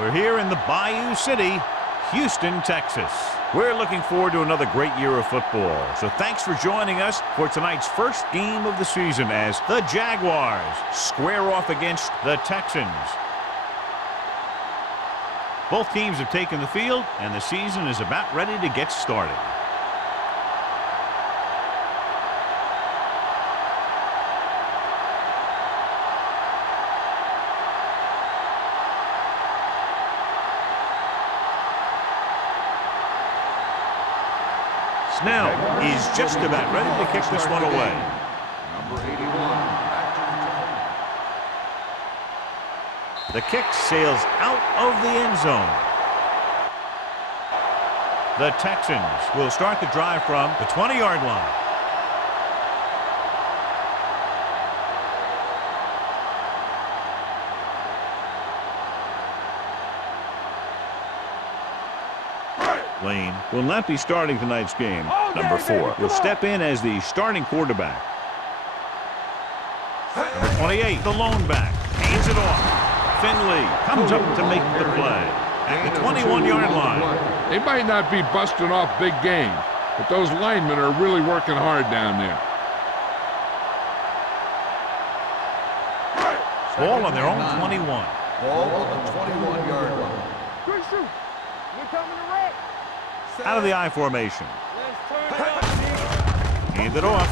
We're here in the Bayou City, Houston, Texas. We're looking forward to another great year of football. So thanks for joining us for tonight's first game of the season as the Jaguars square off against the Texans. Both teams have taken the field, and the season is about ready to get started. Snell is just about ready to kick this one away. Number 81. The kick sails out of the end zone. The Texans will start the drive from the 20-yard line. Lane will not be starting tonight's game. Number 4 will step in as the starting quarterback. Number 28, the lone back, hands it off. Finley comes up to make the play at the 21-yard line. They might not be busting off big games, but those linemen are really working hard down there. Ball on their own 21. Ball on the 21-yard line. Good shoot. You're coming to wreck. Out of the I formation. Let's turn it up, Hand it off.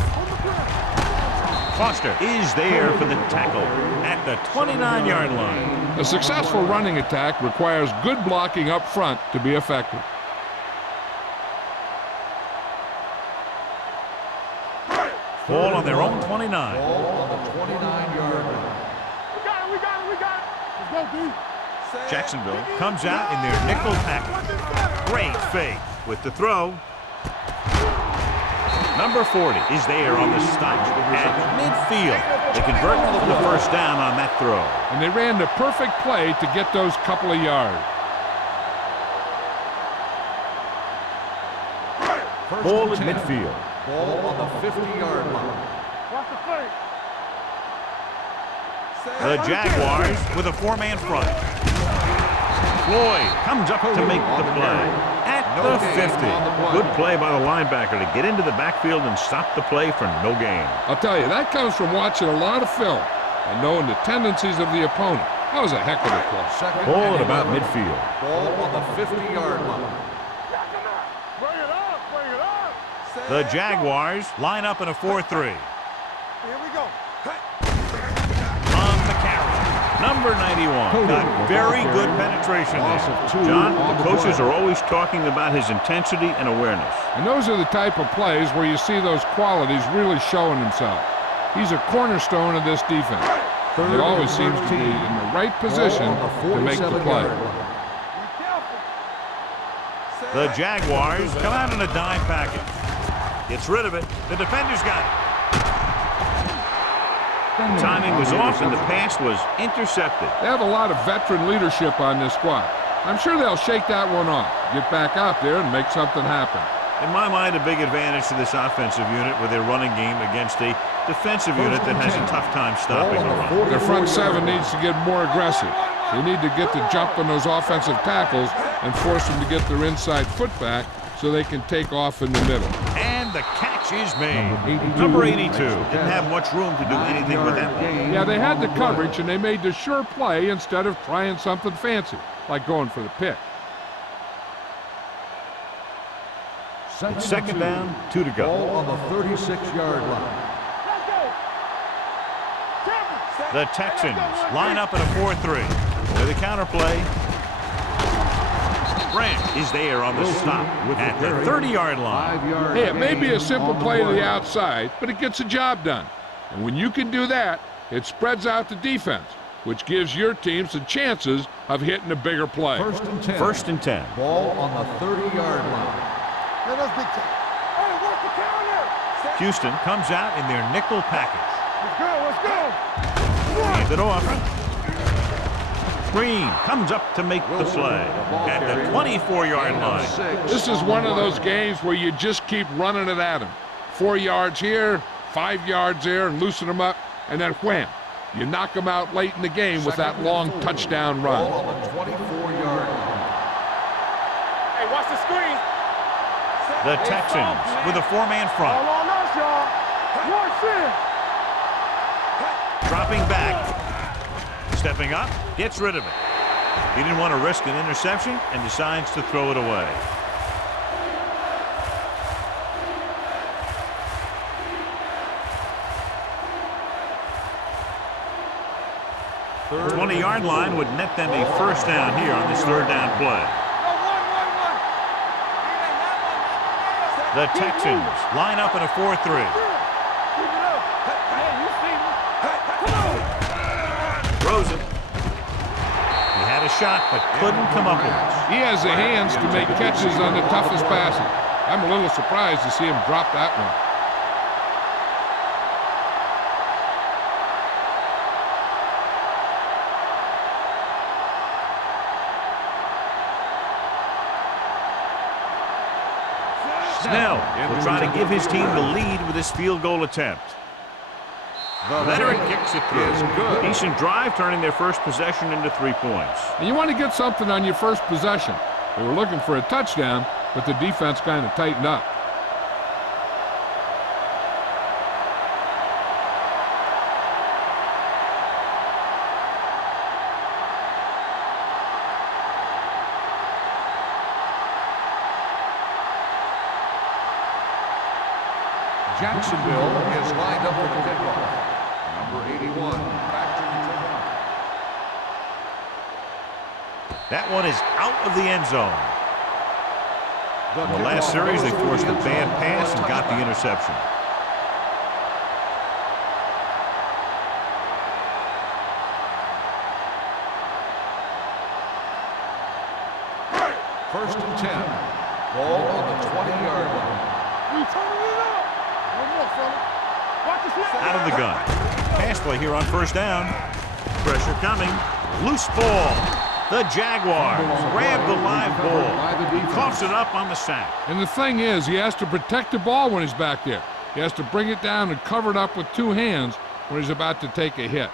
Foster is there for the tackle at the 29-yard line. A successful running attack requires good blocking up front to be effective. Ball on their own 29. Ball on the 29-yard line. We got it, we got it, we got it. Let's go, D. Jacksonville comes out in their nickel package. Great fake with the throw. Number 40 is there on the stop at midfield. They convert the first down on that throw. And they ran the perfect play to get those couple of yards. Ball at midfield. Ball on the 50-yard line. Watch the fake. The Jaguars with a 4-man front. Floyd comes up to make the play at the 50. Good play by the linebacker to get into the backfield and stop the play for no gain. I'll tell you, that comes from watching a lot of film and knowing the tendencies of the opponent. That was a heck of a play. Ball at about midfield. Ball on the 50-yard line. Bring it up, bring it up. The Jaguars line up in a 4-3. Here we go. On the carry. Number 91 got very good penetration there. John, the coaches are always talking about his intensity and awareness. And those are the type of plays where you see those qualities really showing themselves. He's a cornerstone of this defense. And he always seems to be in the right position to make the play. The Jaguars come out in a dime package. Gets rid of it. The defenders got it. Timing was off and the pass was intercepted. They have a lot of veteran leadership on this squad. I'm sure they'll shake that one off, get back out there and make something happen. In my mind, a big advantage to this offensive unit with their running game against a defensive unit that has a tough time stopping the run. Their front seven needs to get more aggressive. They need to get the jump on those offensive tackles and force them to get their inside foot back so they can take off in the middle. And the catch is made. Number 82 didn't have much room to do anything with that one. Yeah, they had the coverage, and they made the sure play instead of trying something fancy, like going for the pick. It's second down, 2 to go. Ball on the 36-yard line. Let's go. The Texans line up in a 4-3. With a counter play. Grant is there on the stop at the 30-yard line. Hey, it may be a simple play to the outside, but it gets the job done. And when you can do that, it spreads out the defense, which gives your team some chances of hitting a bigger play. First and 10. 1st and 10. Ball on the 30-yard line. Let us big time. Hey, work the counter. Houston comes out in their nickel package. Let's go. Hand it off. Green comes up to make the play at the 24-yard line. This is one of those games where you just keep running it at them. 4 yards here, 5 yards there, and loosen them up, and then wham. You knock them out late in the game with that long touchdown run. Ball on the 24-yard Watch the screen. The Texans with a four-man front. All on us, y'all. Watch it. Dropping back. Stepping up. Gets rid of it. He didn't want to risk an interception and decides to throw it away. The 20-yard line would net them a first down here on this third down play. The Texans line up in a 4-3. Throws it. He had a shot, but couldn't come up with it. He has the hands to make catches on the toughest passes. I'm a little surprised to see him drop that one. Snell will try to give his team the lead with his field goal attempt. Leonard kicks it through. Decent drive, turning their first possession into 3 points. And you want to get something on your first possession. They were looking for a touchdown, but the defense kind of tightened up. Jacksonville is lined up for the kickoff. Number 81, back to return. That one is out of the end zone. In the last series, they forced a bad pass and got the interception. First and 10. Ball on the 20-yard line. We turning it up. One more, fella. Watch the snap. Out of the gun. Pass play here on first down. Pressure coming. Loose ball. The Jaguars grab the live ball. Coughs it up on the sack. And the thing is, he has to protect the ball when he's back there. He has to bring it down and cover it up with 2 hands when he's about to take a hit.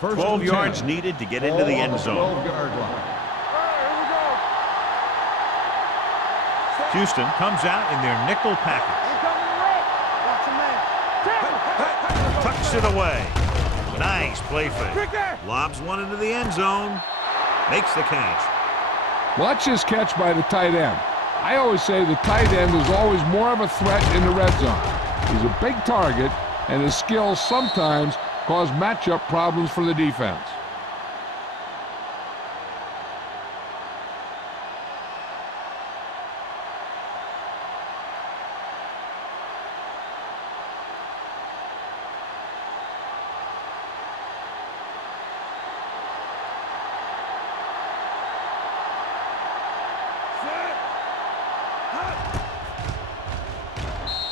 12 yards needed to get into the end zone. 12-yard line. All right, here we go. Houston comes out in their nickel package. Incoming the right. Watch the man. Tackle. Tucks it away. Nice play fake. Quick there. Lobs one into the end zone. Makes the catch. Watch this catch by the tight end. I always say the tight end is always more of a threat in the red zone. He's a big target, and his skills sometimes cause matchup problems for the defense.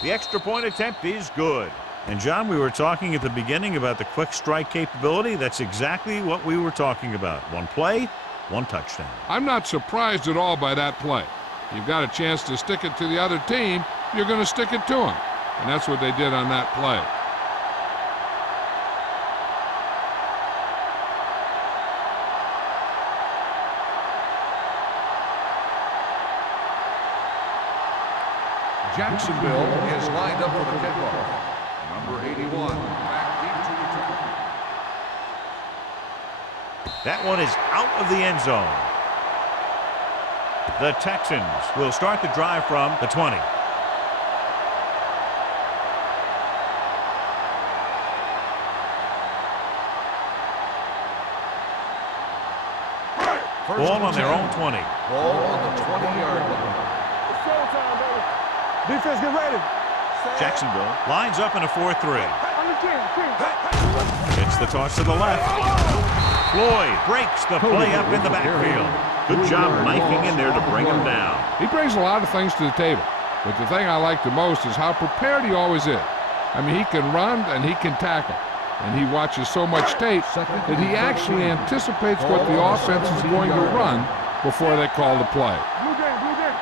The extra point attempt is good. And, John, we were talking at the beginning about the quick strike capability. That's exactly what we were talking about. One play, one touchdown. I'm not surprised at all by that play. You've got a chance to stick it to the other team, you're going to stick it to them. And that's what they did on that play. Jacksonville is lined up for the kickoff. Number 81, back deep to return. That one is out of the end zone. The Texans will start the drive from the 20. Ball on their own 20. Ball on the 20-yard line. It's showtime, baby. Defense, get ready. Jacksonville lines up in a 4-3. On the 10. It's the toss to the left. Floyd breaks the play up in the backfield. Good job knifing in there to bring him down. He brings a lot of things to the table, but the thing I like the most is how prepared he always is. I mean, he can run and he can tackle, and he watches so much tape that he actually anticipates what the offense is going to run before they call the play. Blue game, blue game.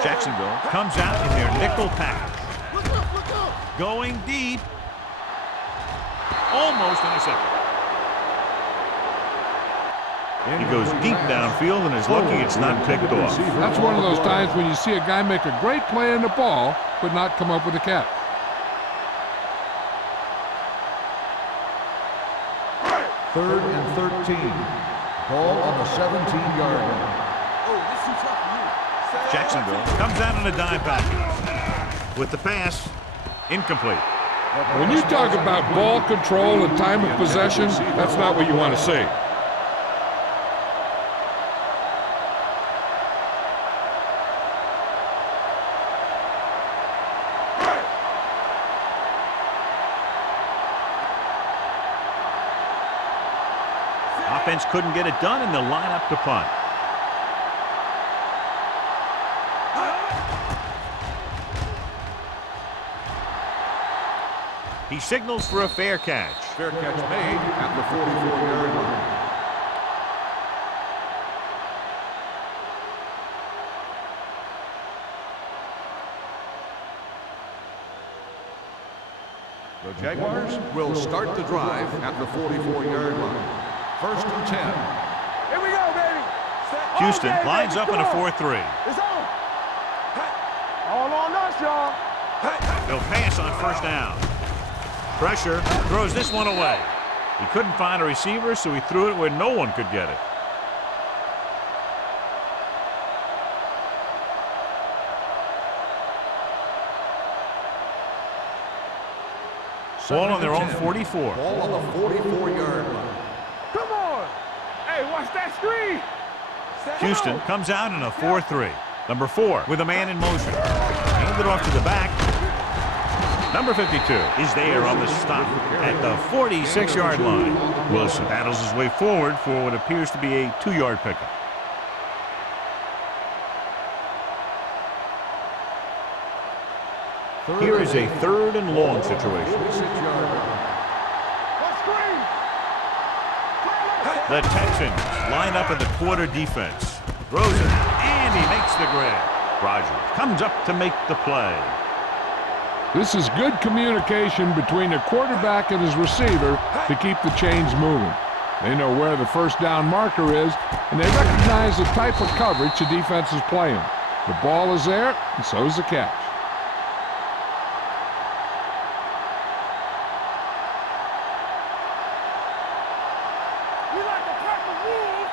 Jacksonville comes out in their nickel package. Going deep. Almost intercepted. He goes deep downfield and is lucky it's not picked off. That's one of those times when you see a guy make a great play on the ball, but not come up with a catch. Third and 13. Ball on the 17-yard line. Jacksonville comes out in a dime package. With the pass, incomplete. When you talk about ball control and time of possession, that's not what you want to see. Offense couldn't get it done, and they'll line up to punt. He signals for a fair catch. Fair catch made at the 44-yard line. The Jaguars will start the drive at the 44-yard line. First and 10. Here we go, baby. Houston Okay, lines baby, up in a come on. 4-3. It's on. All on us, y'all. They'll pass on first down. Pressure, throws this one away. He couldn't find a receiver, so he threw it where no one could get it. Ball on their own 44. Ball on the 44-yard line. Come on. Hey, watch that screen. Houston comes out in a 4-3. Number 4 with a man in motion. Handed off to the back. Number 52 is there on the stop at the 46-yard line. Wilson battles his way forward for what appears to be a 2-yard pickup. Here is a 3rd and long situation. 46-yard line. The Texans line up in the quarter defense. Throws it, and he makes the grab. Rogers comes up to make the play. This is good communication between the quarterback and his receiver to keep the chains moving. They know where the first down marker is, and they recognize the type of coverage the defense is playing. The ball is there, and so is the catch. We like the pack of wolves.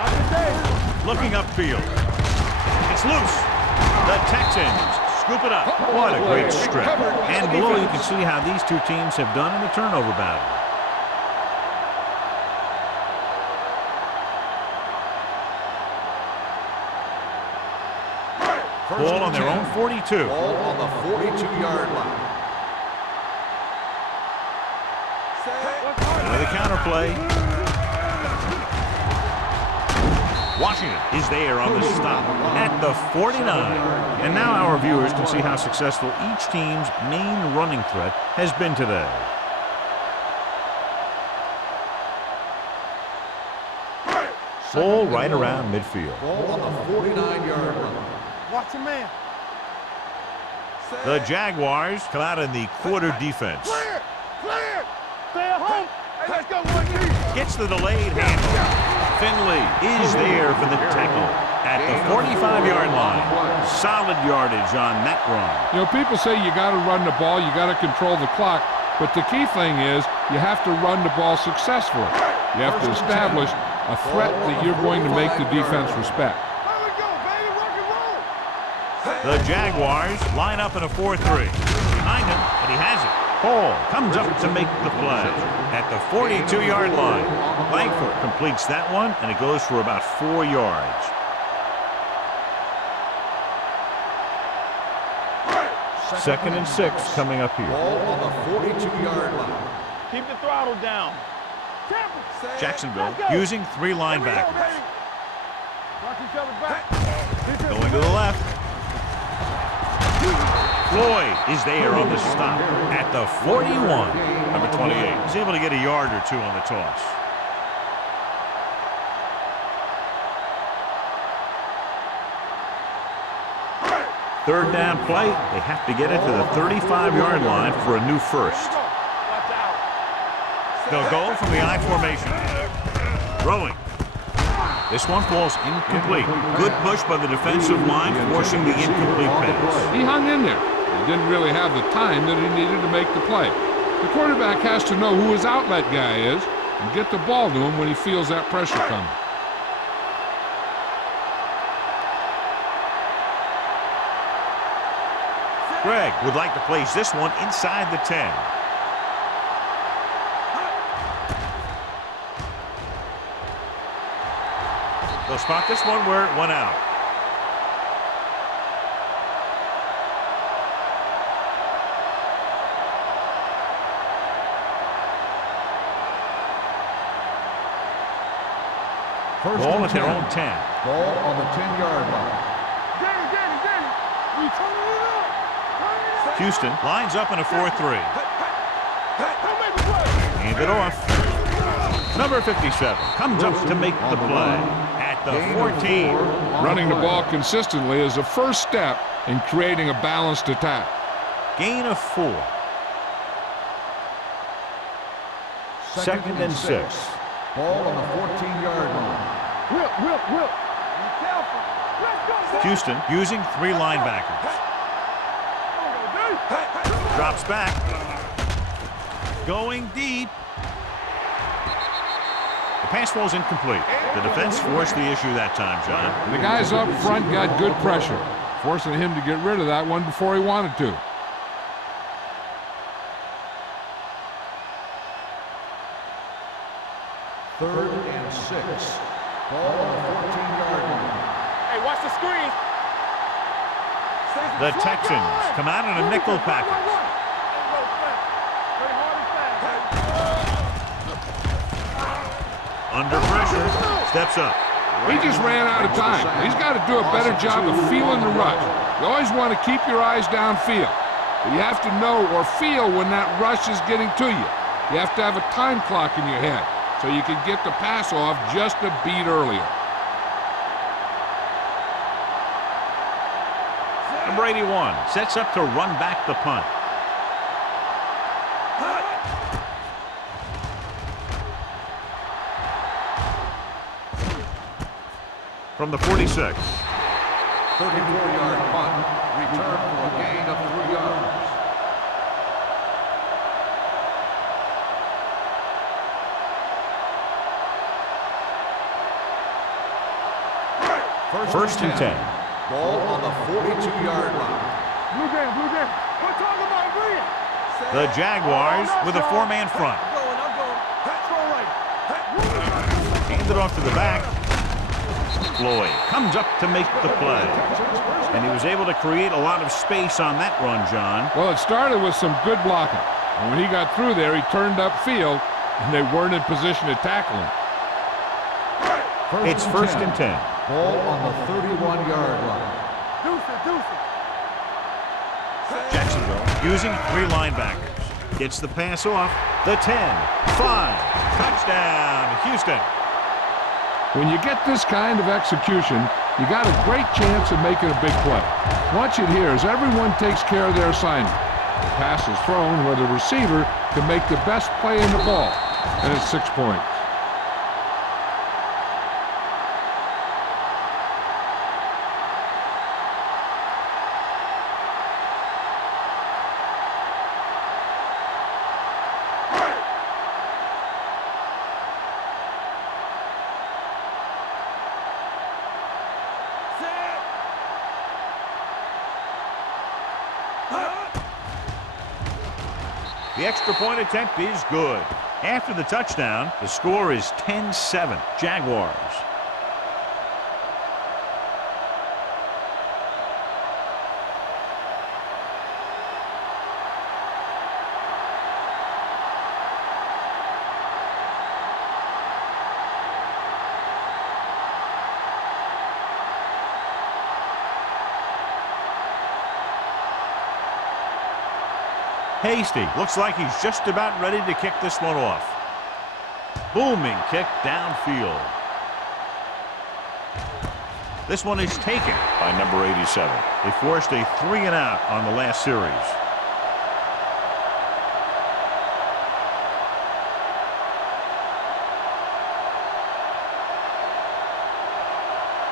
Not today. Looking upfield. It's loose. The Texans scoop it up. What a great strip. And below you can see how these two teams have done in the turnover battle. Ball on their own 42. Ball on the 42-yard line. With a counterplay. Washington is there on the stop at the 49. And now our viewers can see how successful each team's main running threat has been today. Ball right around midfield. Ball on the 49-yard line. Watch a man. The Jaguars come out in the quarter defense. Clear. Clear. Stay at home. Hey, let's go, one knee. Gets the delayed handle. Finley is there for the tackle at the 45-yard line. Solid yardage on that run. You know, people say you got to run the ball, you got to control the clock, but the key thing is you have to run the ball successfully. You have to establish a threat that you're going to make the defense respect. There we go, baby. Rock and roll. The Jaguars line up in a 4-3. Behind him, but he has it. Hall comes up to make the play at the 42-yard line. Langford completes that one, and it goes for about 4 yards. Second and 6 coming up here. Ball on the 42-yard line. Keep the throttle down. Jacksonville using 3 linebackers. Watch each other back. Going to the left. Floyd is there on the stop at the 41. Number 28 is able to get a yard or 2 on the toss. Third down play. They have to get it to the 35-yard line for a new first. They'll go from the I formation. Throwing. This one falls incomplete. Good push by the defensive line, forcing the incomplete pass. He hung in there. He didn't really have the time that he needed to make the play. The quarterback has to know who his outlet guy is and get the ball to him when he feels that pressure coming. Greg would like to place this one inside the 10. They'll spot this one where it went out. Ball at their own 10. Ball on the 10-yard line. Danny. We turning it up. Houston lines up in a 4-3. Don't make me play. Hand it off. Number 57 comes up to make the play at the 14. Running the ball consistently is the first step in creating a balanced attack. Gain of 4. Second and 6. Ball on the 14-yard line. Whip. Be careful. Let's go. Houston using 3 linebackers. Drops back. Going deep. The pass falls incomplete. The defense forced the issue that time, John. And the guys up front got good pressure, forcing him to get rid of that one before he wanted to. Third and 6. Ball on the 14-yard line. Hey, watch the screen. The Texans come out in a nickel package. Under pressure, steps up. He just ran out of time. He's got to do a better job of feeling the rush. You always want to keep your eyes downfield, but you have to know or feel when that rush is getting to you. You have to have a time clock in your head so you can get the pass off just a beat earlier. Number 81 sets up to run back the punt. From the 46. 34-yard punt. Return for a gain of 3 yards. First and 10. Ball on the 42-yard line. Blue game. We're talking about green. The Jaguars with a 4-man front. I'm going. Throw right. Hand it off to the back. Floyd comes up to make the play. And he was able to create a lot of space on that run, John. Well, it started with some good blocking. And when he got through there, he turned upfield, and they weren't in position to tackle him. It's first and 10. Ball on the 31-yard line. Deuce it. Jacksonville using 3 linebackers. Gets the pass off. The 10. 5. Touchdown, Houston. When you get this kind of execution, you got a great chance of making a big play. Watch it here as everyone takes care of their assignment. The pass is thrown where the receiver can make the best play in the ball, and it's 6 points. The extra point attempt is good. After the touchdown, the score is 10-7, Jaguars. Hasty looks like he's just about ready to kick this one off. Booming kick downfield. This one is taken by number 87. They forced a 3-and-out on the last series.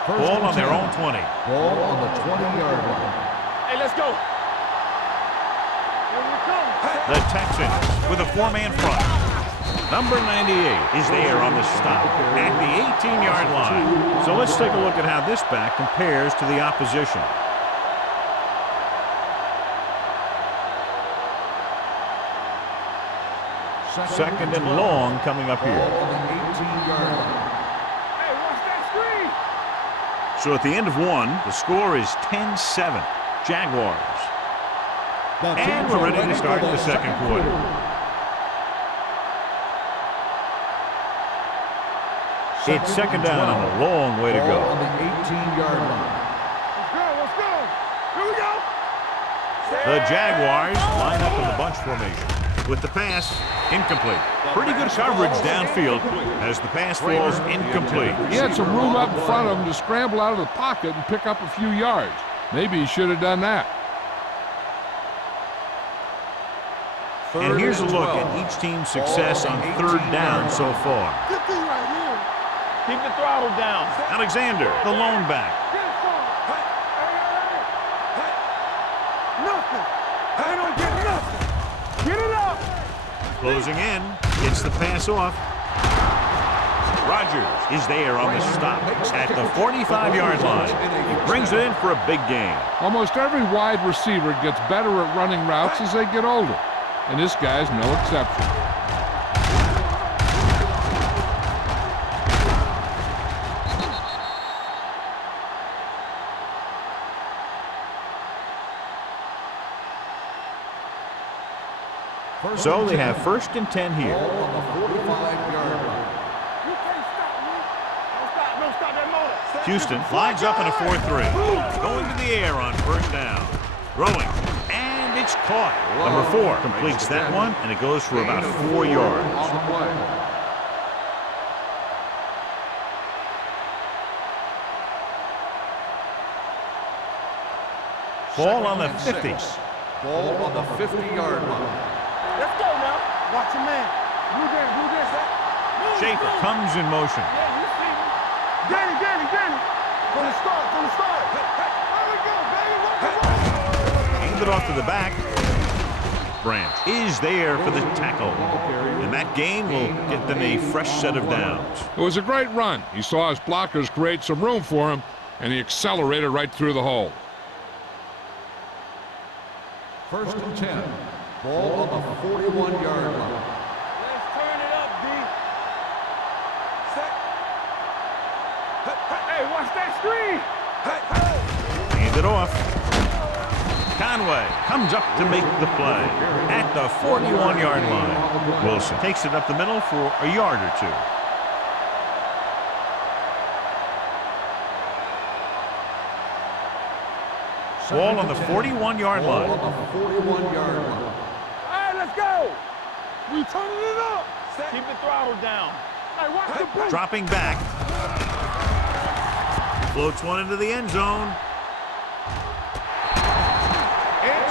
Ball on their own 20. Ball on the 20-yard line. Hey, let's go. Here we come. The Texans with a 4-man front. Number 98 is there on the stop at the 18-yard line. So let's take a look at how this back compares to the opposition. Second and long coming up here. Ball on the 18-yard line. Hey, watch that screen. So at the end of one, the score is 10-7. Jaguars. And we're ready to start the second quarter. It's second down and a long way to go. Ball on the 18-yard line. Let's go, let's go. Here we go. The Jaguars line up in the bunch formation. With the pass, incomplete. Pretty good coverage downfield as the pass falls incomplete. He had some room up in front of him to scramble out of the pocket and pick up a few yards. Maybe he should have done that. And here's a look at each team's success on third down so far. Good thing right here. Keep the throttle down. Alexander, the lone back. Get it from. Hey. Nothing. They don't get nothing. Get it up. Closing in, gets the pass off. Rodgers is there on the stop at the 45-yard line. He brings it in for a big gain. Almost every wide receiver gets better at running routes as they get older, and this guy's no exception. So they have first and 10 here. Ball on the 45-yard line. You can't stop me. Don't stop that motor. Houston lines up in a 4-3. Going to the air on first down. Throwing. And it's caught. Number 4 completes that one, and it goes for about 4 yards. On the play. Ball on the Second 50. and 6. Ball on the 50-yard line. Let's go now. Watch your man. Who this? Schaefer comes in motion. Yeah, you see me. Danny. From the start. There we go, baby. Hand it off to the back. Branch is there for the tackle. And that gain will get them a fresh set of downs. It was a great run. He saw his blockers create some room for him, and he accelerated right through the hole. First and 10. Ball on the 41-yard line. Let's turn it up, D. Hey, watch that screen. Hand it off. Conway comes up to make the play at the 41-yard line. Wilson takes it up the middle for a yard or two. Ball on the 41-yard Ball line. on the 41-yard line. All right, let's go. We turning it up. Keep the throttle down. Hey, watch the boot. Dropping back. Floats one into the end zone.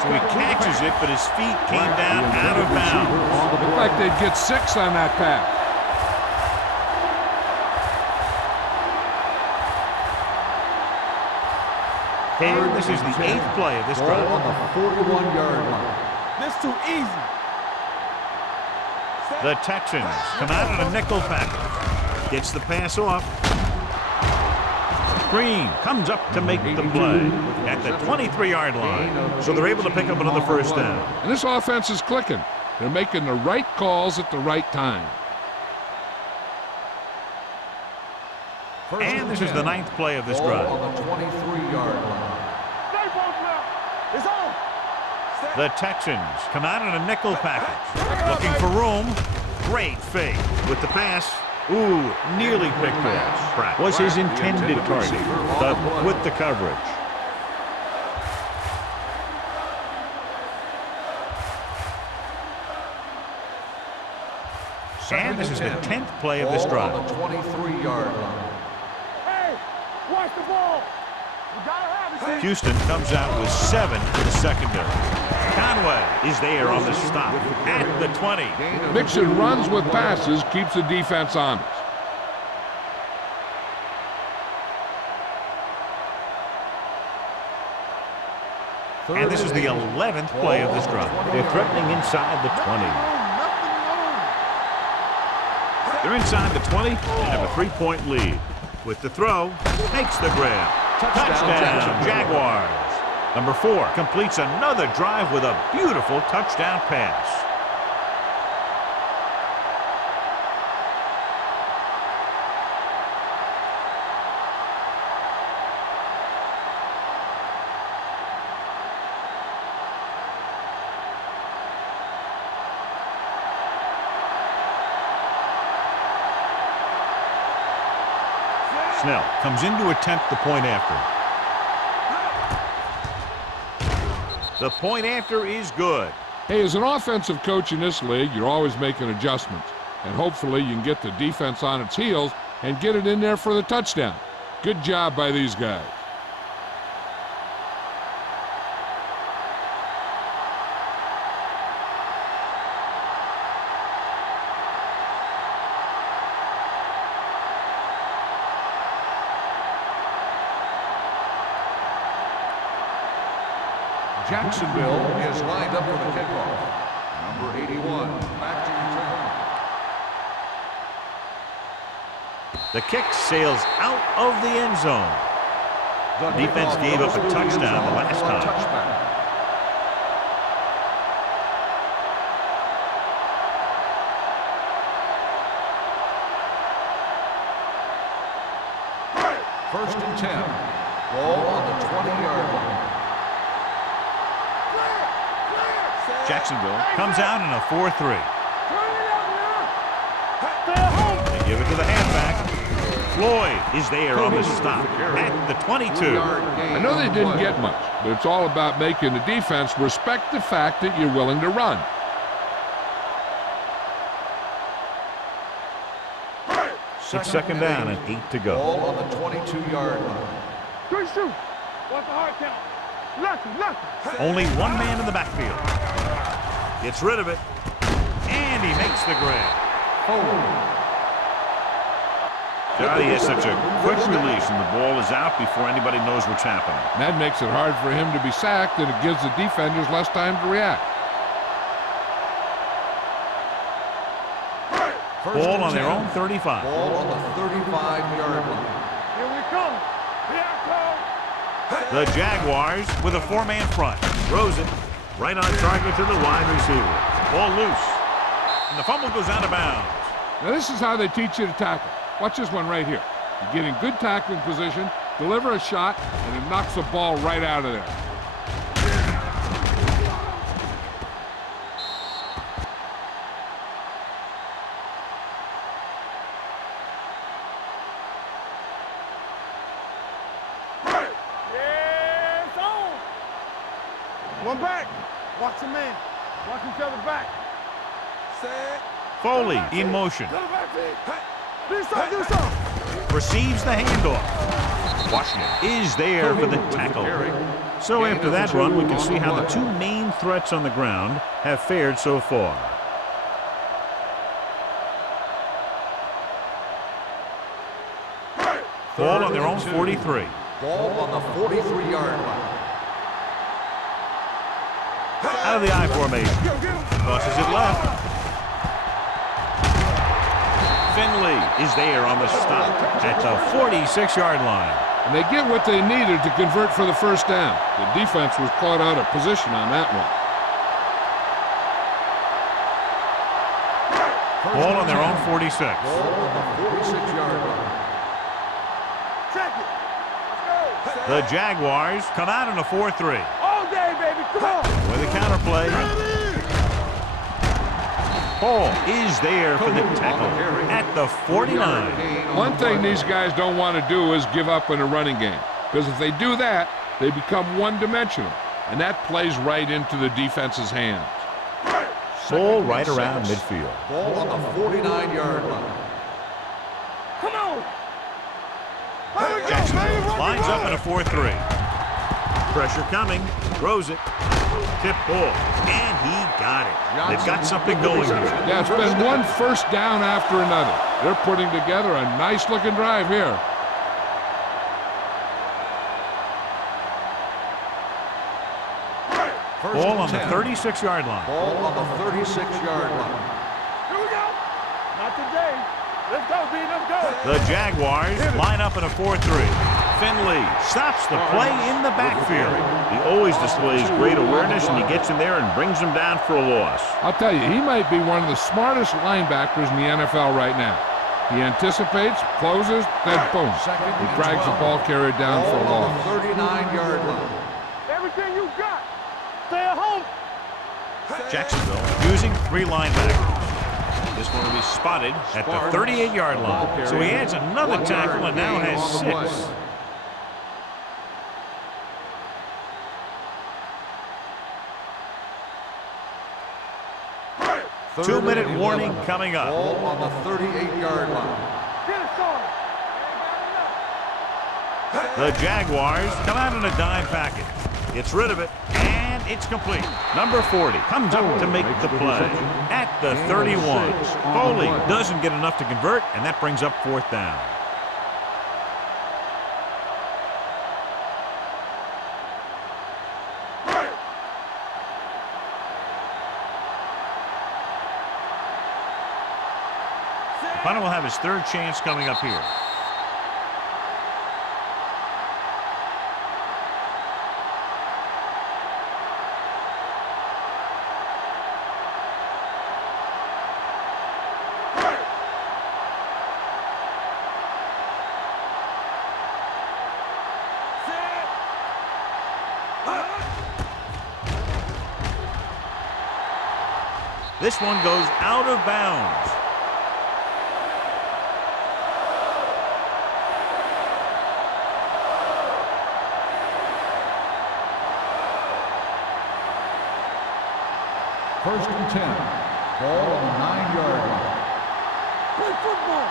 So he catches it, but his feet came down out of bounds. Looked like they'd get 6 on that pass. And this is the 8th play of this Ball drive. on the 41-yard line. This too easy. The Texans come out in a nickel package. Gets the pass off. Green comes up to make the play at the 23-yard line. So they're able to pick up another first down. And this offense is clicking. They're making the right calls at the right time. And this is the 9th play of this Ball drive. on the 23-yard line. Stay both now. It's on. The Texans come out in a nickel package. Looking for room. Great fake with the pass. Ooh, nearly picked off. Pratt was his intended target, but with the coverage. And this is the 10th play of this drive. Ball on the 23-yard line. Hey, watch the ball. You gotta have it. Houston comes out with 7 for the secondary. Conway is there on the stop at the 20. Mixing runs with passes keeps the defense honest. And this is the 11th play of this drive. They're threatening inside the 20. They're inside the 20 and have a 3-point lead. With the throw, makes the grab. Touchdown, Jaguars. Number 4 completes another drive with a beautiful touchdown pass. Snell comes in to attempt the point after. The point after is good. Hey, as an offensive coach in this league, you're always making adjustments. And hopefully you can get the defense on its heels and get it in there for the touchdown. Good job by these guys. Jacksonville is lined up for the kickoff. Number 81, back to return. The kick sails out of the end zone. The defense gave up a touchdown the last time. First and 10. Ball on the 20-yard line. Jacksonville comes out in a 4-3. They give it to the halfback. Floyd is there on the stop at the 22. I know they didn't get much, but it's all about making the defense respect the fact that you're willing to run. It's second down and 8 to go. Ball on the 22-yard line. What's the hard count? Lucky. Only one man in the backfield. Gets rid of it. And he makes the grab. Johnny has such a quick release and the ball is out before anybody knows what's happening. And that makes it hard for him to be sacked, and it gives the defenders less time to react. Ball on their own 35. Ball on the 35-yard line. Here we come. The Jaguars with a 4-man front. Throws it right on target to the wide receiver. Ball loose. And the fumble goes out of bounds. Now this is how they teach you to tackle. Watch this one right here. You get in good tackling position, deliver a shot, and it knocks the ball right out of there. One back. Watch the man. Watch each other back. Set. Foley in motion. Do something. Receives the handoff. Washington is there for the tackle. So after that run, we can see how the two main threats on the ground have fared so far. Ball on their own 43. Ball on the 43-yard line. Out of the I formation. Tosses it left. Finley is there on the stop at the 46-yard line. And they get what they needed to convert for the first down. The defense was caught out of position on that one. Ball on their own 46. Ball on the 46-yard line. Check it. Let's go. The Jaguars come out in a 4-3. All day, baby. Come on. With a counterplay. Paul is there for the tackle at the 49. One thing these guys don't want to do is give up in a running game. Because if they do that, they become one-dimensional. And that plays right into the defense's hands. Ball right around midfield. Ball on the 49-yard line. Come on. Jacksonville lines up in a 4-3. Pressure coming. Throws it. Tip ball. And he got it. They've got something going here. Yeah, it's been one first down after another. They're putting together a nice-looking drive here. First Ball and on the 10. 36-yard line. Ball on the 36-yard line. Here we go. Not today. Let's go, B. Let's go. The Jaguars line up in a 4-3. Finley stops the play in the backfield. He always displays great awareness, and he gets in there and brings him down for a loss. I'll tell you, he might be one of the smartest linebackers in the NFL right now. He anticipates, closes, then boom. Second He and drags the 12. ball carrier down for a Ball on loss. the 39-yard line. Everything you got. Stay at home. Jacksonville using 3 linebackers. This one will be spotted at the 38-yard line. So he adds another 1 tackle and now yard gain has on the 6. play. Two-minute warning coming up. Ball on the 38-yard line. Get it started. The Jaguars come out in a dime package. Gets rid of it, and it's complete. Number 40 comes up to make the play at the 31. Foley doesn't get enough to convert, and that brings up 4th down. The punter will have his 3rd chance coming up here. This one goes out of bounds. First and 10. Ball on the 9-yard line. Play football.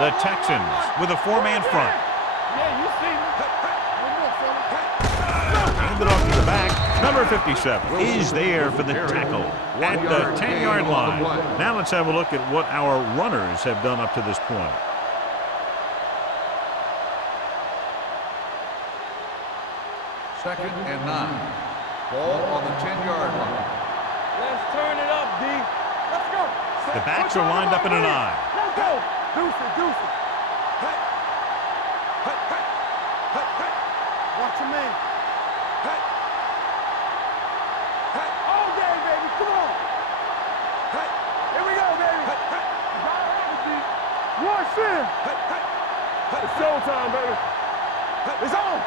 The Texans with a 4-man front. Yeah, you see me. One more, fella. Hand it off to the back. Number 57 is there for the tackle at the 10-yard line. Now let's have a look at what our runners have done up to this point. Second and 9. Ball on the 10-yard line. Let's turn it up, D. Let's go. The backs are lined up in an I. Let's go. Deuce it, deuce it. Watch your man. All day, baby. Come on. Here we go, baby. You got it right, D. Rush in. It's showtime, baby. It's on.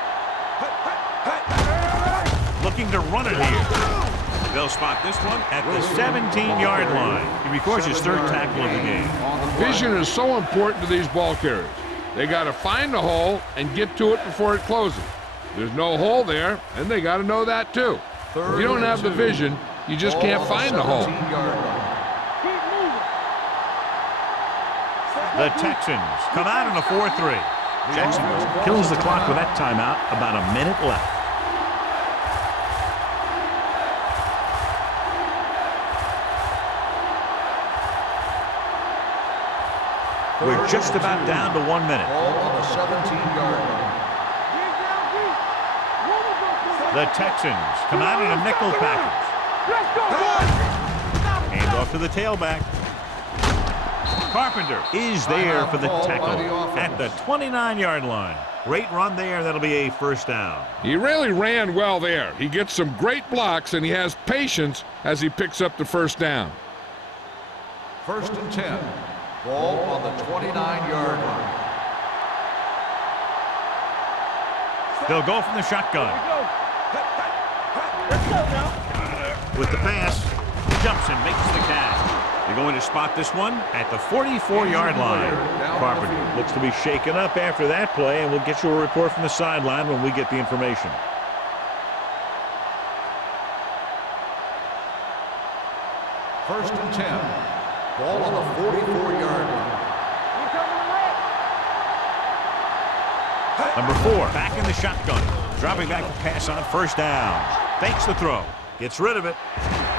Looking to run it here. They'll spot this one at the 17-yard line. He records his 3rd tackle of the game. Vision is so important to these ball carriers. They got to find the hole and get to it before it closes. There's no hole there, and they got to know that too. If you don't have the vision, you just can't find the hole. Keep moving. The Texans come out in a 4-3. Jacksonville kills the clock with that timeout. About a minute left. We're just about down to 1 minute. Ball on the 17-yard line. Get down deep. One of us. The Texans come out in a nickel package. Let's go, boys. Hand off to the tailback. Carpenter is there for the tackle at the 29-yard line. Great run there. That'll be a 1st down. He really ran well there. He gets some great blocks, and he has patience as he picks up the 1st down. First and 10. Ball on the 29-yard line. They'll go from the shotgun. Let's go now. With the pass, jumps and makes the catch. They're going to spot this one at the 44-yard line. Carpenter looks to be shaken up after that play, and we'll get you a report from the sideline when we get the information. First and 10. Ball on the 44-yard line. Number 4 back in the shotgun. Dropping back to pass on 1st down. Fakes the throw. Gets rid of it.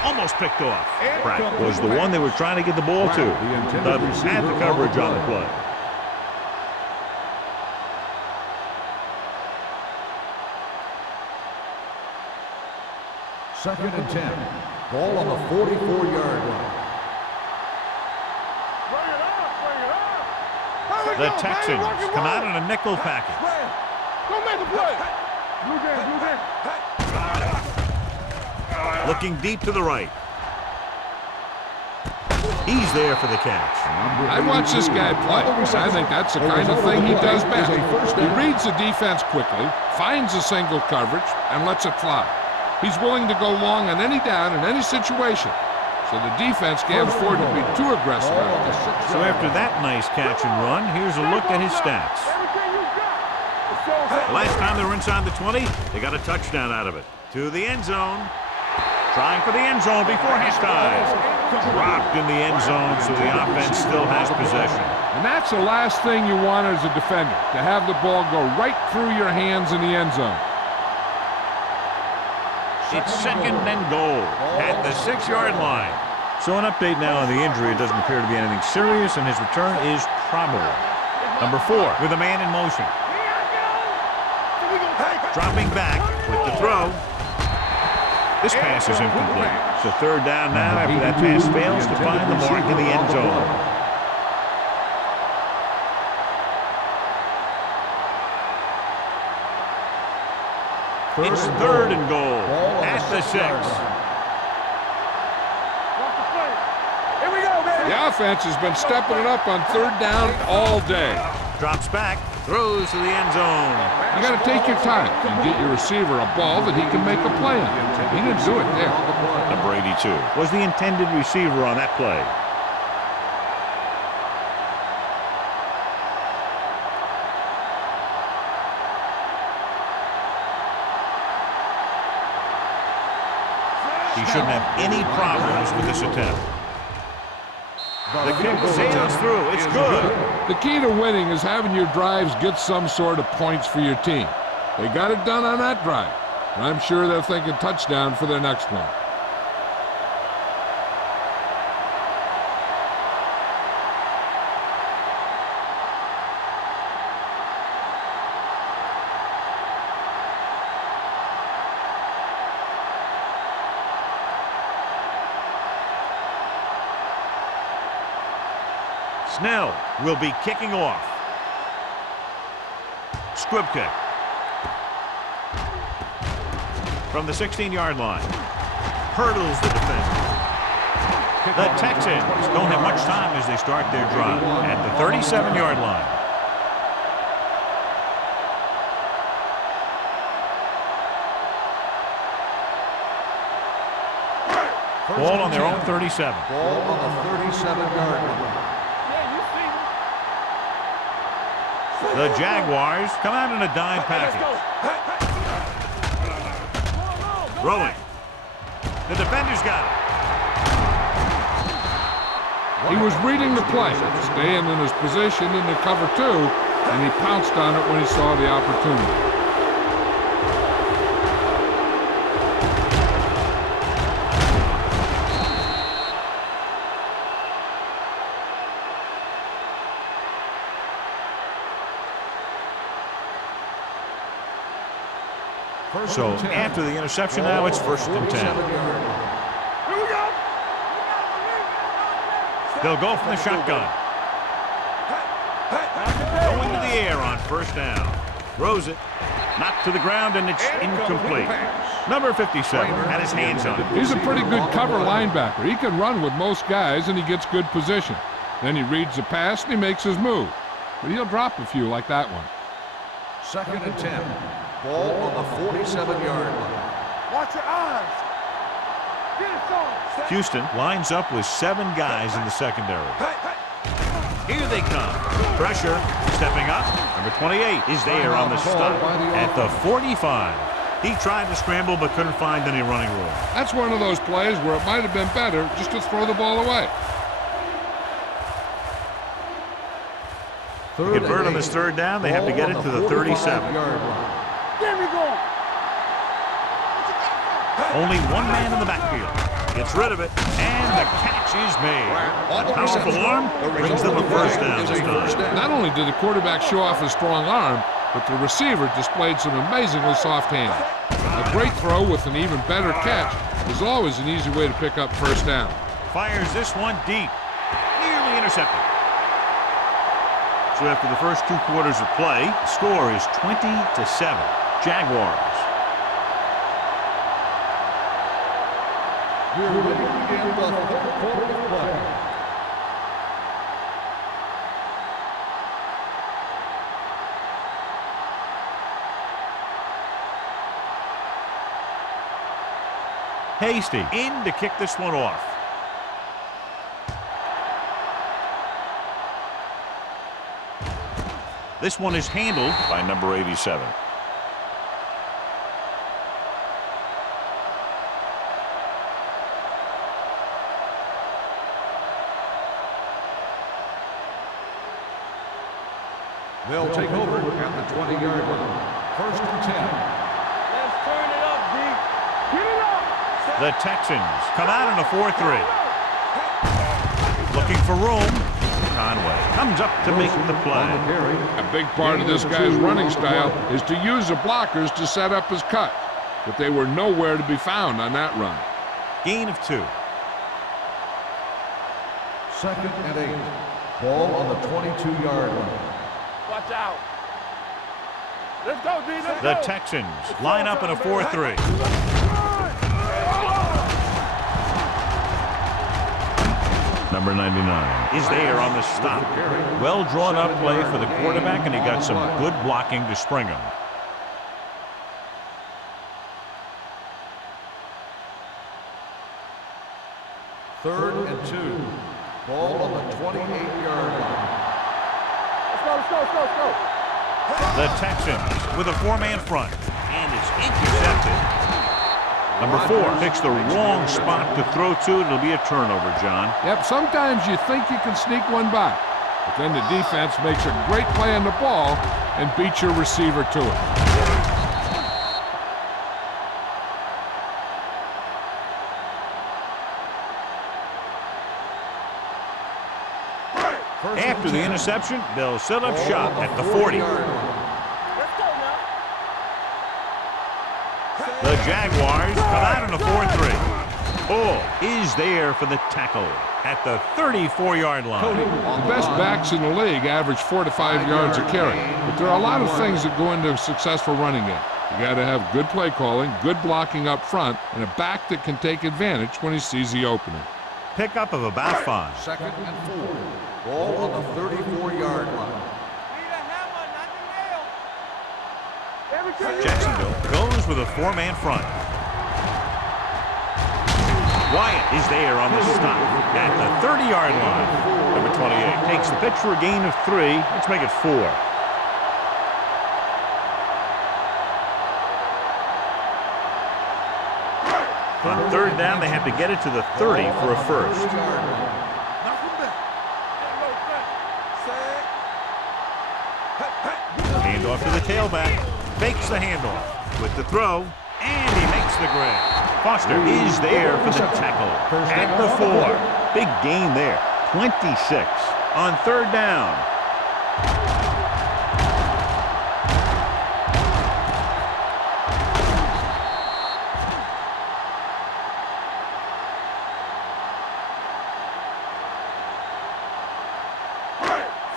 Almost picked off. Pratt was the one they were trying to get the ball to. Dudley had the coverage on the play. Second and 10. Ball on the 44-yard line. Bring it up, bring it up. Here we The go, Texans man. Rock and come roll. out in a nickel package. Go make a play. Blue game, blue game. Looking deep to the right. He's there for the catch. I'd watch this guy play. I think that's the kind of thing he does best. He reads the defense quickly, finds a single coverage, and lets it fly. He's willing to go long on any down in any situation, so the defense can't afford to be too aggressive out there. So after that nice catch and run, here's a look at his stats. Everything you got. Last time they were inside the 20, they got a touchdown out of it. To the end zone. Trying for the end zone before halftime. Dropped in the end zone, so the offense still has possession. And that's the last thing you want as a defender, to have the ball go right through your hands in the end zone. It's second and goal at the 6-yard line. So an update now on the injury. It doesn't appear to be anything serious, and his return is probable. Number 4 with a man in motion. Dropping back with the throw. This pass is incomplete. So third down now after that pass fails to find the mark in the end zone. It's third and goal at the 6. Here we go, baby. The offense has been stepping it up on third down all day. Drops back, throws to the end zone. You got to take your time and get your receiver a ball that he can make a play on. He didn't do it there. Number 82 was the intended receiver on that play. He shouldn't have any problems with this attempt. The kick sails through. It's good. The key to winning is having your drives get some sort of points for your team. They got it done on that drive, and I'm sure they're thinking touchdown for their next one. Snell will be kicking off. Squib kick. From the 16-yard line. Hurdles the defender. The Texans don't have much time as they start their drive at the 37-yard line. Ball on their own 37. Ball on the 37-yard line. The Jaguars come out in a dime package. Rolling. The defender's got it. He was reading the play, staying in his position in the cover 2, and he pounced on it when he saw the opportunity. So after the interception now, it's first and 10. Here we go. They'll go from the shotgun. Going to the air on first down. Throws it. Knocked to the ground, and it's incomplete. Number 57 had his hands on it. He's a pretty good cover linebacker. He can run with most guys, and he gets good position. Then he reads the pass, and he makes his move. But he'll drop a few like that one. Second and 10. Ball on the 47-yard line. Watch your eyes. Get it on. Houston lines up with 7 guys in the secondary. Here they come. Pressure. Stepping up. Number 28 is there on the stop at the 45. He tried to scramble but couldn't find any running room. That's one of those plays where it might have been better just to throw the ball away. To convert on this third down, they have to get it to the 37. There we go. Only one man in the backfield. Gets rid of it, and the catch is made. A powerful arm brings them a first down this time. Not only did the quarterback show off his strong arm, but the receiver displayed some amazingly soft hands. A great throw with an even better catch is always an easy way to pick up first down. Fires this one deep. Nearly intercepted. So after the first 2 quarters of play, the score is 20-7. Jaguars. We're ready to begin the third quarter of play. Hasty in to kick this one off. This one is handled by number 87. They'll take over at the 20-yard line. First and 10. Let's turn it up, D. Get it up. The Texans come out in a 4-3. Looking for room. Conway comes up to make the play. A big part of this guy's running style is to use the blockers to set up his cut, but they were nowhere to be found on that run. Gain of 2. Second and 8. Ball on the 22-yard line. Watch out. Let's go, D. Let's The go. Texans line up in a 4-3. Number 99 is there on the stop. Well drawn up play for the quarterback, and he got some good blocking to spring him. Third and 2. Ball on the 28-yard line. Let's go, let's go, let's go, let's go. The Texans with a 4-man front, and it's intercepted. Number 4 picks the wrong spot to throw to. It'll be a turnover, John. Yep, sometimes you think you can sneak one by, but then the defense makes a great play on the ball and beats your receiver to it. After the interception, they'll set up shop at the 40. Let's go now. The Jaguars come out in a 4-3. Bull is there for the tackle at the 34-yard line. The best backs in the league average 4 to 5 yards a carry, but there are a lot of things that go into a successful running game. You got to have good play calling, good blocking up front, and a back that can take advantage when he sees the opening. Pickup of about 5. Second and 4. Ball on the 34-yard line. Need a hammer, not the nail. Everything. Jacksonville goes with a 4-man front. Wyatt is there on the stop at the 30-yard line. Number 28 takes the pitch for a gain of 3. Let's make it 4. On third down, they have to get it to the 30 for a first. Handoff to the tailback. Fakes the handoff with the throw, and he makes the grab. Foster is there for the tackle at the 4. Big gain there, 26 on third down.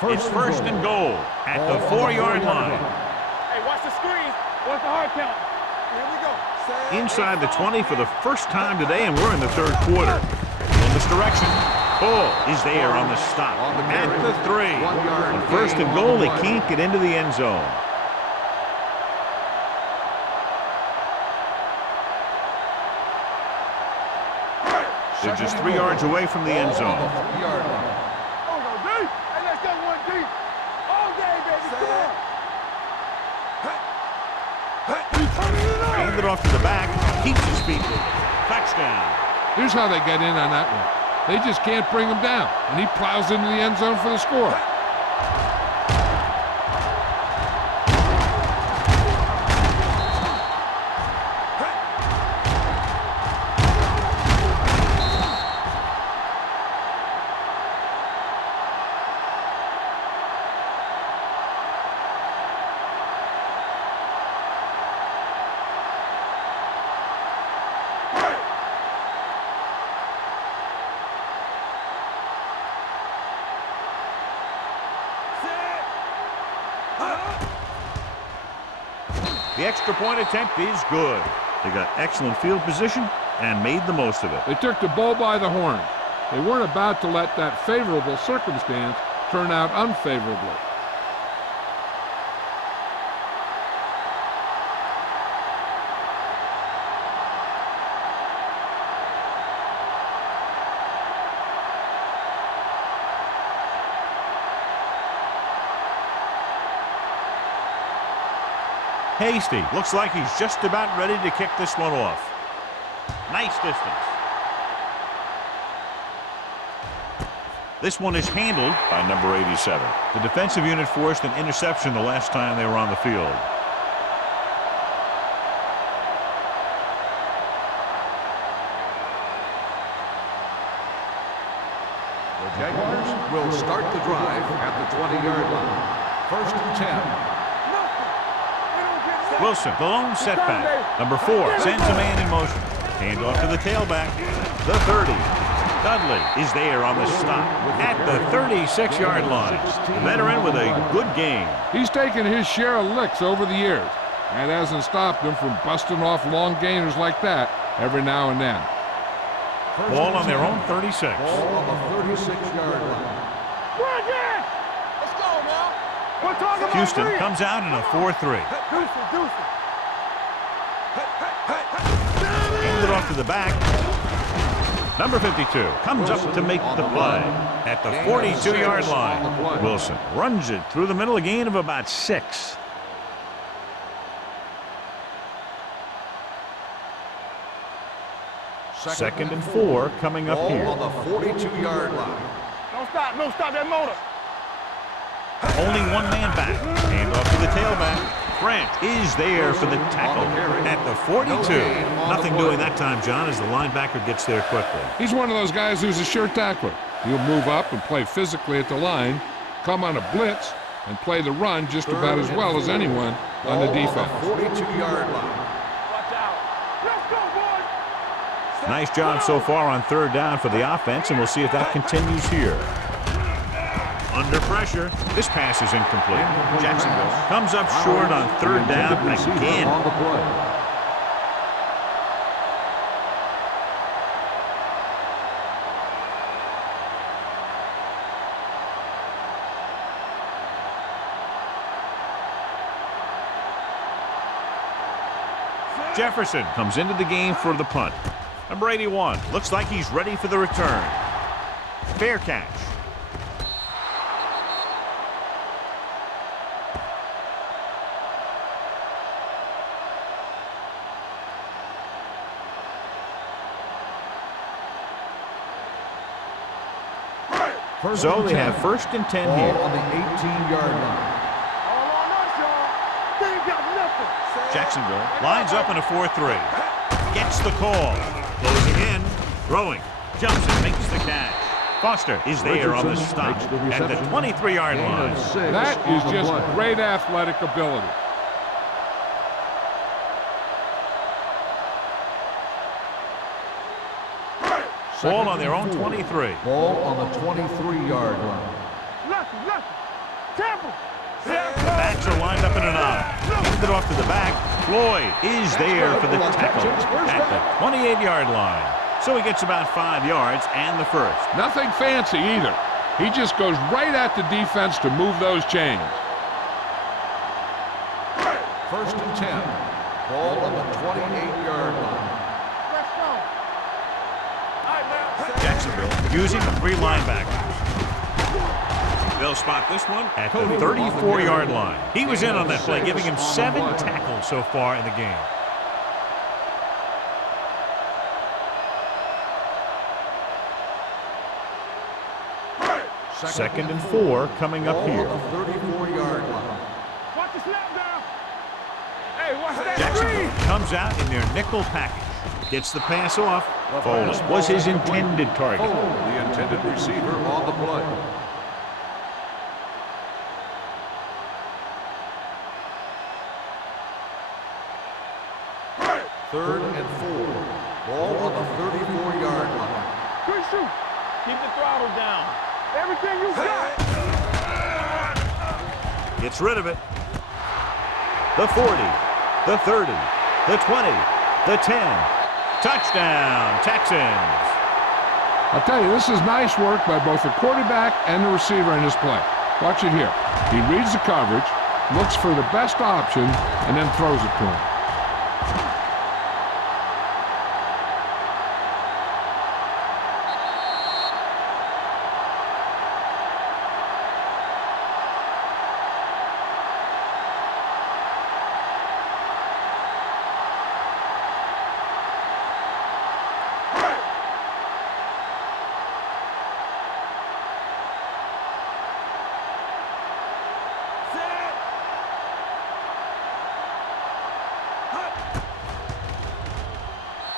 It's first and goal at the 4-yard line. Hey, watch the screen. What's the hard count? Here we go. Inside the 20 for the first time today, and we're in the third quarter. In this direction, Bull is there on the stop at the 3. On first and goal, they can't get into the end zone. They're just 3 yards away from the end zone. Oh, no, D. Hey, let's go one deep. All day, baby. Come on. Hand it off to the back. Keeps his feet moving. Touchdown. Here's how they get in on that one. They just can't bring him down, and he plows into the end zone for the score. The extra point attempt is good. They got excellent field position and made the most of it. They took the bull by the horns. They weren't about to let that favorable circumstance turn out unfavorably. Hasty looks like he's just about ready to kick this one off. Nice distance. This one is handled by number 87. The defensive unit forced an interception the last time they were on the field. The Jaguars will start the drive at the 20-yard line. 1st and 10. Wilson, the lone setback. Number 4 sends a man in motion. Hand off to the tailback. The 30. Dudley is there on the stop at the 36-yard line. The veteran with a good game. He's taken his share of licks over the years, and hasn't stopped him from busting off long gainers like that every now and then. Ball on their own 36. Ball on the 36-yard line. Let's go now. We're talking about Houston three. comes out in a 4-3. Deuce it. Hand it off to the back. Number 52 comes up to make the play at the 42-yard line. Wilson runs it through the middle, a gain of about 6. Second and 4 coming up Ball here. on the 42-yard line. Don't stop that motor. Only one man back. Hand off to the tailback. Grant is there for the tackle at the 42. Nothing doing that time, John, as the linebacker gets there quickly. He's one of those guys who's a sure tackler. He'll move up and play physically at the line, come on a blitz, and play the run just about as well as anyone on the defense. 42-yard line. Watch out. Let's go, boys. Nice job so far on 3rd down for the offense, and we'll see if that continues here. Under pressure. This pass is incomplete. Jacksonville comes up short on 3rd down again. On the play. Jefferson comes into the game for the punt. Number 81 looks like he's ready for the return. Fair catch. So they have 1st and 10 Ball here. on the 18-yard line. All on us, y'all. They ain't got nothing. Jacksonville lines up in a 4-3. Gets the call. Closing in. Throwing. Jumps and makes the catch. Foster is there on the stop at the 23-yard line. That is just great athletic ability. Ball on their own 23. Ball on the 23-yard line. Lucky. Tampa. The backs are lined up in an I. Hand it off to the back. Floyd is there for the tackle at the 28-yard line. So he gets about 5 yards and the first. Nothing fancy either. He just goes right at the defense to move those chains. 1st and 10. Ball on the 28-yard line. Let's go. All right, man. Jacksonville using the 3 linebackers. They'll spot this one at the 34-yard line. He was in on that play, giving him 7 tackles so far in the game. Second and 4 coming up here. Ball on the 34-yard line. Watch the snap down. Hey, watch that Jacksonville screen. comes out in their nickel package. Gets the pass off. Foles was his intended target. The intended receiver on the play. Third and 4. Ball on the 34-yard line. Good shoot. Keep the throttle down. Everything you got. Gets rid of it. The 40, the 30, the 20, the 10. Touchdown, Texans. I'll tell you, this is nice work by both the quarterback and the receiver in this play. Watch it here. He reads the coverage, looks for the best option, and then throws it to him.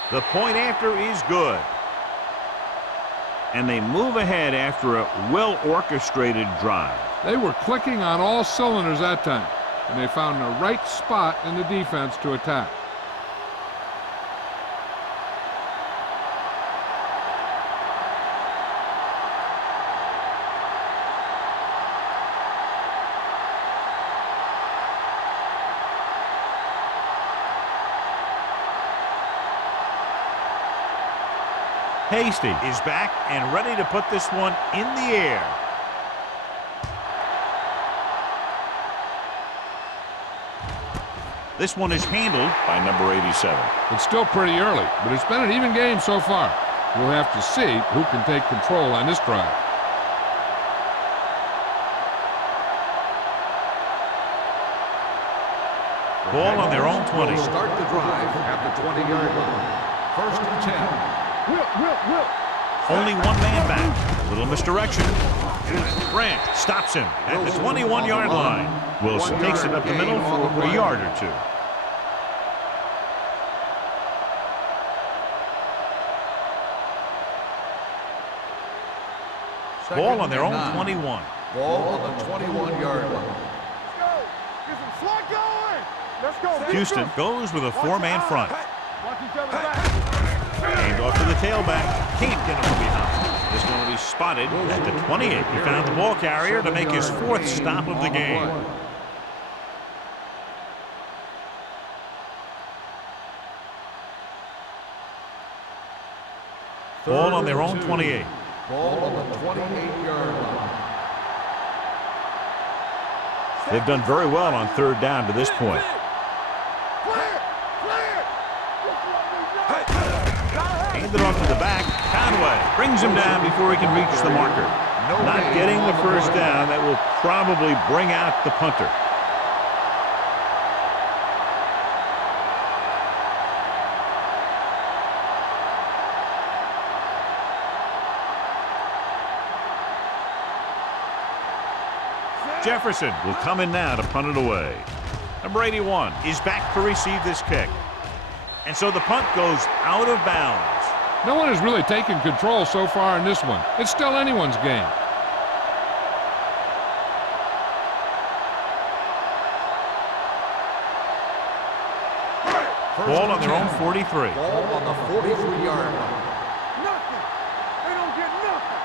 The point after is good. And they move ahead after a well-orchestrated drive. They were clicking on all cylinders that time, and they found the right spot in the defense to attack. Hasty is back and ready to put this one in the air. This one is handled by number 87. It's still pretty early, but it's been an even game so far. We'll have to see who can take control on this drive. Ball on their own 20. Start the drive at the 20-yard line. First and 10. Only one man back. Little misdirection. Grant stops him at the 21-yard line. Wilson takes it up the middle for a yard or two. Ball on their own 21. Ball on the 21-yard line. Let's go. Get some slot going. Let's go. Houston goes with a four-man front. Watch each other back. Aimed off to the tailback. Can't get him from behind. This one will be spotted at the 28. He found the ball carrier to make his fourth stop of the game. Ball on their own 28. Ball on the 28-yard line. They've done very well on third down to this point. Handed off to the back. Conway brings him down before he can reach the marker. Not getting the first down. That will probably bring out the punter. Jefferson will come in now to punt it away. Number 81 is back to receive this kick. And so the punt goes out of bounds. No one has really taken control so far in this one. It's still anyone's game. Ball on their own 43. Ball on the 43-yard line. Nothing. They don't get nothing.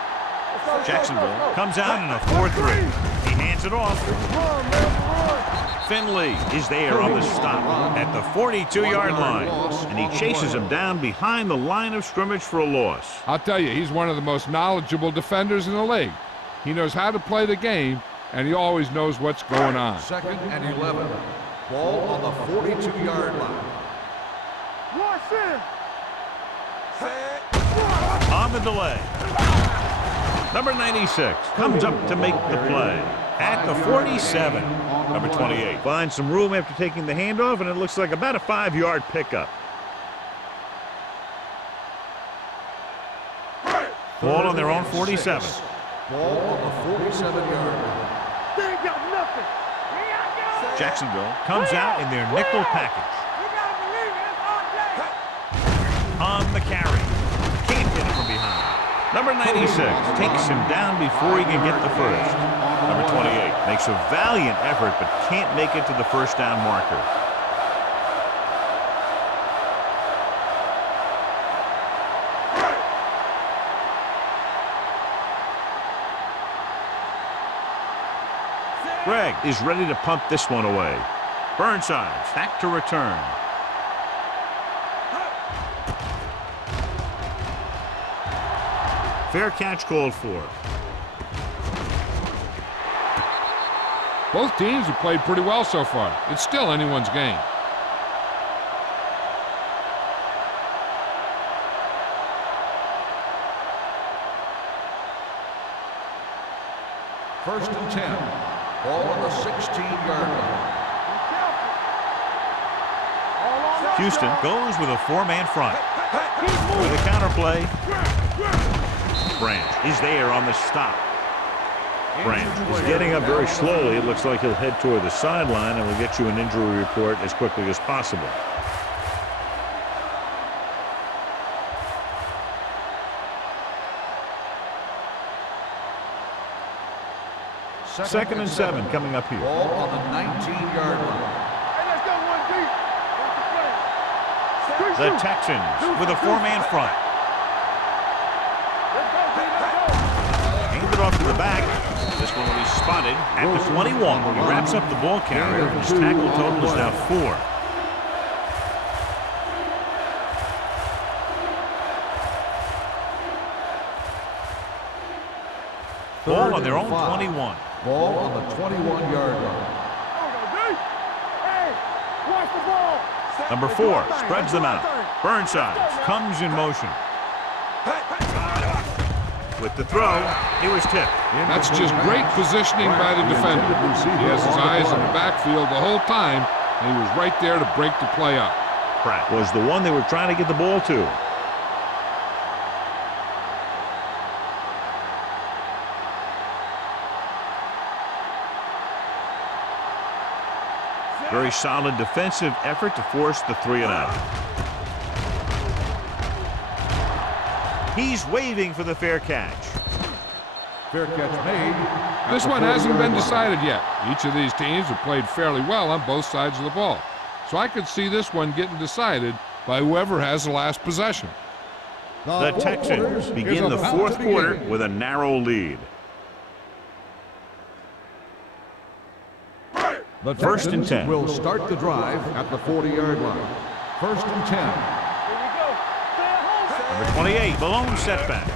Let's go, Jacksonville go, go, go. comes out in a 4-3. He hands it off. Run, man, run. Finley is there on the stop at the 42-yard line. And he chases him down behind the line of scrimmage for a loss. I'll tell you, he's one of the most knowledgeable defenders in the league. He knows how to play the game, and he always knows what's going on. Second and 11. Ball on the 42-yard line. Watch in. On the delay. Number 96 comes up to make the play at the 47. Number 28 finds some room after taking the handoff, and it looks like about a 5-yard pickup. Ball on their own 47. Ball on the 47-yard line. They ain't got nothing. Jacksonville comes out in their nickel package. We gotta believe it. It's our day. On the carry. Can't get it from behind. Number 96 takes him down before he can get the first. Number 28 makes a valiant effort but can't make it to the first down marker. Gregg is ready to punt this one away. Burnside back to return. Fair catch called for. Both teams have played pretty well so far. It's still anyone's game. First and 10. Ball on the 16-yard line. Houston goes with a four-man front. With a counter play. Branch is there on the stop. Branch is getting up very slowly. It looks like he'll head toward the sideline, and we'll get you an injury report as quickly as possible. Second and 7 coming up here. Ball on the 19-yard line. Hey, let's go, 1 deep. The Texans with a four-man front. Hand it off to the back. This one will be spotted at the 21. He wraps up the ball carrier. His tackle total is now 4. Ball on their own 21. Ball on the 21-yard line. Hey, watch the ball. Number 4 spreads them out. Burnside comes in motion. With the throw, he was tipped. That's just great positioning by the defender. He has his eyes in the backfield the whole time, and he was right there to break the play up. Pratt was the one they were trying to get the ball to. Very solid defensive effort to force the 3-and-out. He's waving for the fair catch. Fair catch made. This one hasn't been decided yet. Each of these teams have played fairly well on both sides of the ball. So I could see this one getting decided by whoever has the last possession. The Texans begin the fourth quarter with a narrow lead. The First and 10. will start the drive at the 40-yard line. First and 10. Number 28, Malone setback.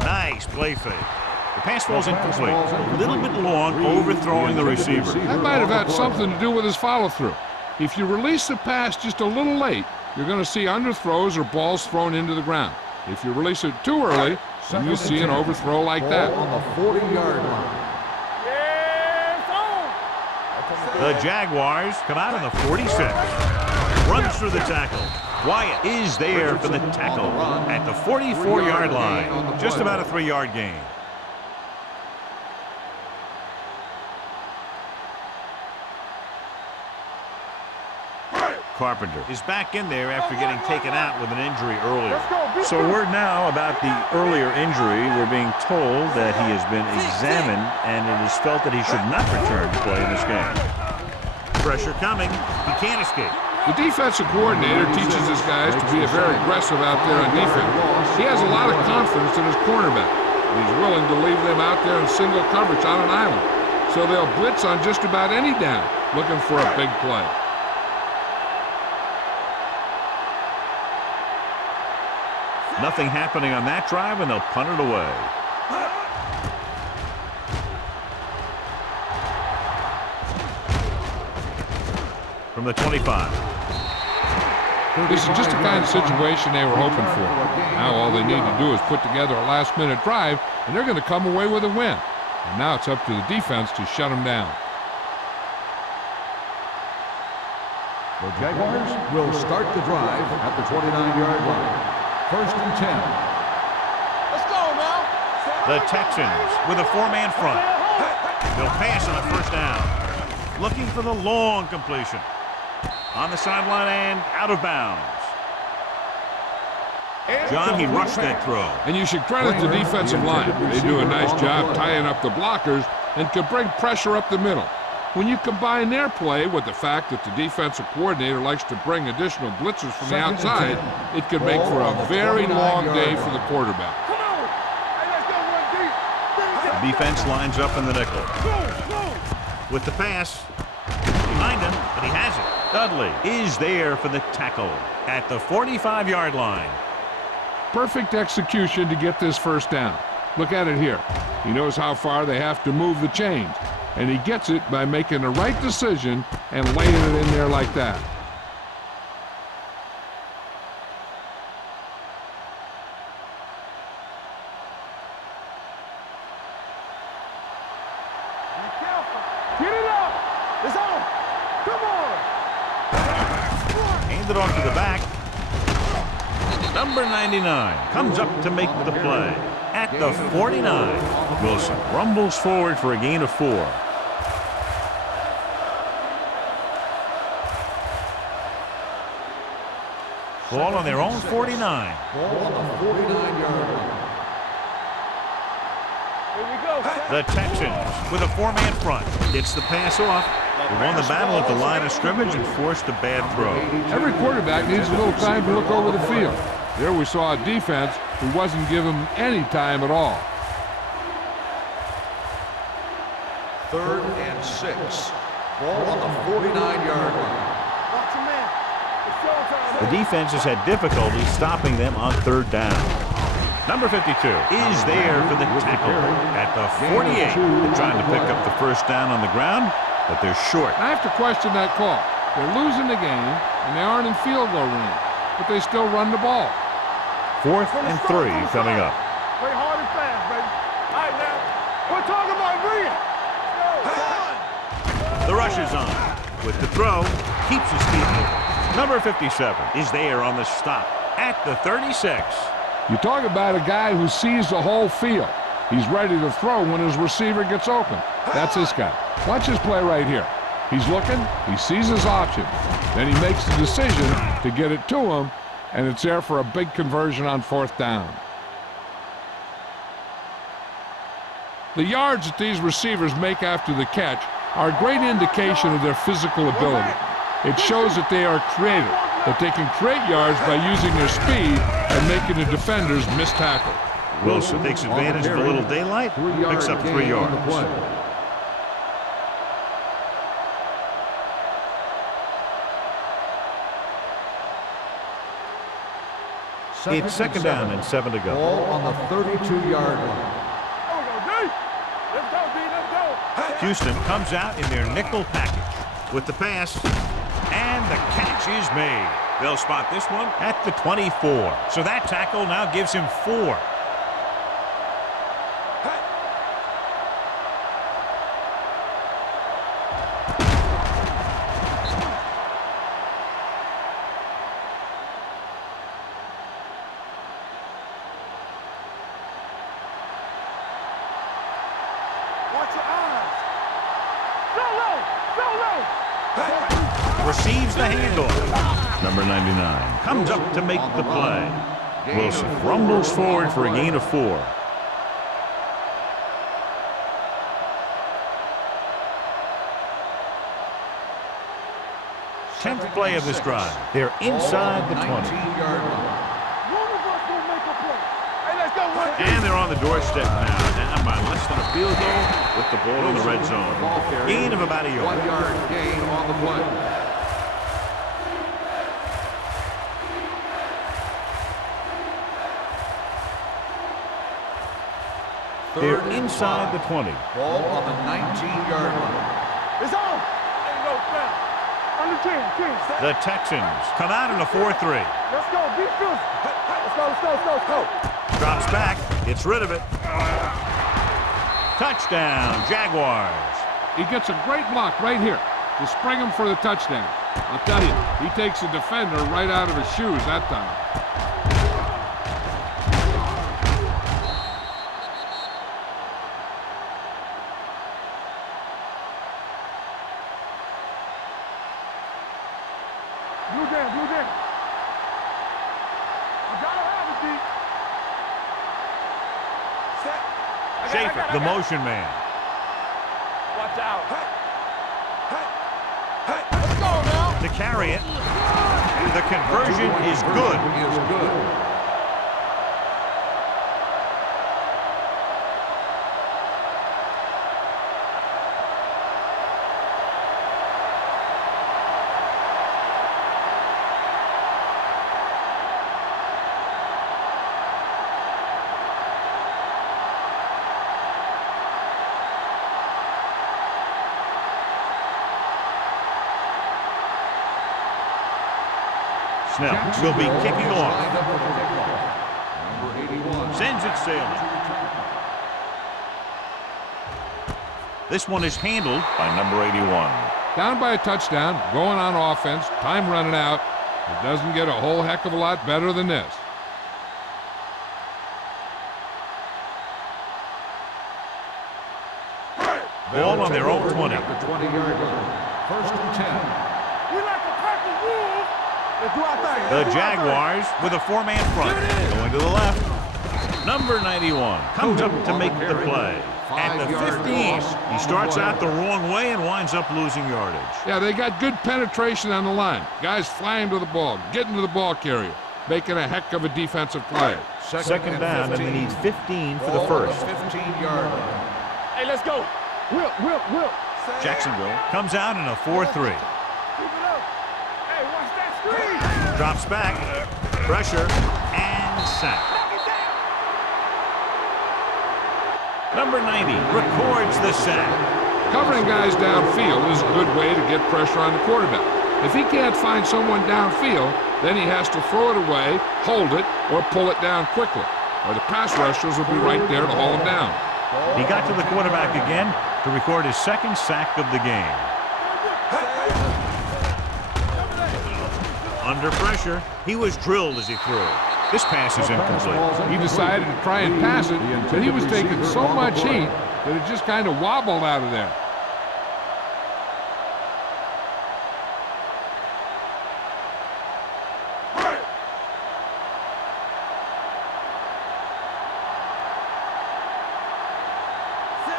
Nice play fake. The pass falls incomplete. A little bit long, overthrowing the receiver. That might have had something to do with his follow-through. If you release the pass just a little late, you're going to see underthrows or balls thrown into the ground. If you release it too early, then you'll see an overthrow like that. Ball on the 40-yard line. The Jaguars come out in the 46. Runs through the tackle. Wyatt is there for the tackle at the 44-yard line. Just about a 3-yard gain. Carpenter is back in there after getting taken out with an injury earlier. So word now about the earlier injury. We're being told that he has been examined and it is felt that he should not return to play in this game. Pressure coming. He can't escape. The defensive coordinator teaches his guys to be very aggressive out there on defense. He has a lot of confidence in his cornerback. He's willing to leave them out there in single coverage on an island. So they'll blitz on just about any down, looking for a big play. Nothing happening on that drive, and they'll punt it away. From the 25. This is just the kind of situation they were hoping for. Now all they need to do is put together a last-minute drive, and they're going to come away with a win. And now it's up to the defense to shut them down. The Jaguars will start the drive at the 29-yard line. First and 10. Let's go now. The Texans with a four-man front. They'll pass on the first down. Looking for the long completion. On the sideline and out of bounds. John, he rushed that throw. And you should credit the defensive line. They do a nice job tying up the blockers and can bring pressure up the middle. When you combine their play with the fact that the defensive coordinator likes to bring additional blitzers from the outside, it could make for a very long day for the quarterback. The defense lines up in the nickel. with the pass. Behind him, but he has it. Dudley is there for the tackle at the 45-yard line. Perfect execution to get this first down. Look at it here. He knows how far they have to move the chains, and he gets it by making the right decision and laying it in there like that. Get it up. It's on. Come on. Hand it off to the back. Number 99 comes up to make the play at the 49. Wilson rumbles forward for a gain of 4. Ball on their own 49. Ball on the 49-yard line. Here we go. The Texans with a 4-man front. Gets the pass off. They won the battle at the line of scrimmage and forced a bad throw. Every quarterback needs a little time to look over the field. There we saw a defense who wasn't given any time at all. 3rd and 6. Ball on the 49-yard line. Watch your man. It's showtime. The defense has had difficulty stopping them on 3rd down. Number 52 is there for the tackle at the 48. They're trying to pick up the first down on the ground, but they're short. I have to question that call. They're losing the game, and they aren't in field goal range, but they still run the ball. 4th and 3 coming up. Play hard and fast, baby. All right, now. We're talking about agreeing. The rush is on. With the throw, keeps his feet moving. Number 57 is there on the stop at the 36. You talk about a guy who sees the whole field. He's ready to throw when his receiver gets open. That's this guy. Watch his play right here. He's looking, he sees his option. Then he makes the decision to get it to him, and it's there for a big conversion on 4th down. The yards that these receivers make after the catch are a great indication of their physical ability. It shows that they are creative, that they can create yards by using their speed and making the defenders miss tackle. Wilson takes advantage of a little daylight, picks up 3 yards. It's 2nd down and 7 to go. Ball on the 32-yard line. There we go, D. Let's go, D. Let's go. Houston comes out in their nickel package with the pass, and the catch is made. They'll spot this one at the 24. So that tackle now gives him 4. Watch your eyes. So low. So low. Receives the handoff. Number 99 comes up to make the play. Wilson rumbles forward for a gain of 4. Tenth play of this drive. They're inside the 20. 19-yard line. One of us will make a play. Hey, let's go, one. And they're on the doorstep now, down by less than a field goal with the ball in the red zone. Gain of about a yard. 1-yard gain on the play. They're inside the 20. Ball on the 19-yard line. It's on. Ain't no foul. Under 10. The Texans come out in a 4-3. Let's go. Defense. Let's go. Drops back, gets rid of it. Touchdown, Jaguars. He gets a great block right here to spring him for the touchdown. I'll tell you, he takes the defender right out of his shoes that time. Blue down. You gotta have it, D. Schaefer, the motion man. Watch out. Let's go now. To carry it. The conversion is good. Is good. Snell will be kicking off. Lined up for the kickoff. Number 81. Sends it sailing. This one is handled by number 81. Down by a touchdown, going on offense, time running out. It doesn't get a whole heck of a lot better than this. Ball on their own 20. At the 20-yard line. First and 10. We like a pack of wolves. Let's do our thing. The Jaguars with a four-man front. Going to the left. Number 91 comes up to make the play. At the 15, he starts out the wrong way and winds up losing yardage. Yeah, they got good penetration on the line. Guys flying to the ball, getting to the ball carrier, making a heck of a defensive play. Second down, and they need 15 for the Ball on first. 15-yard line. Hey, let's go. Will. Jacksonville comes out in a 4-3. Keep it up. Hey, watch that screen. Drops back, pressure, and sack. Number 90 records the sack. Covering guys downfield is a good way to get pressure on the quarterback. If he can't find someone downfield, then he has to throw it away, hold it, or pull it down quickly. Or the pass rushers will be right there to haul him down. He got to the quarterback again to record his second sack of the game. Under pressure, he was drilled as he threw. This pass is incomplete. He decided to try and pass it, but he was taking so much heat that it just kind of wobbled out of there.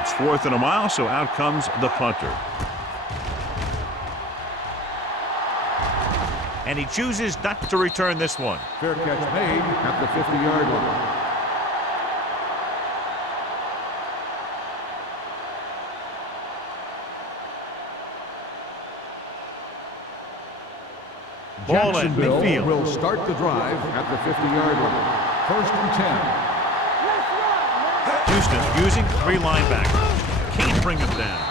It's 4th and a mile, so out comes the punter. And he chooses not to return this one. Fair catch made at the 50-yard line. Ball at midfield. Will start the drive at the 50-yard line. First and 10. Houston using 3 linebackers. Can't bring him down.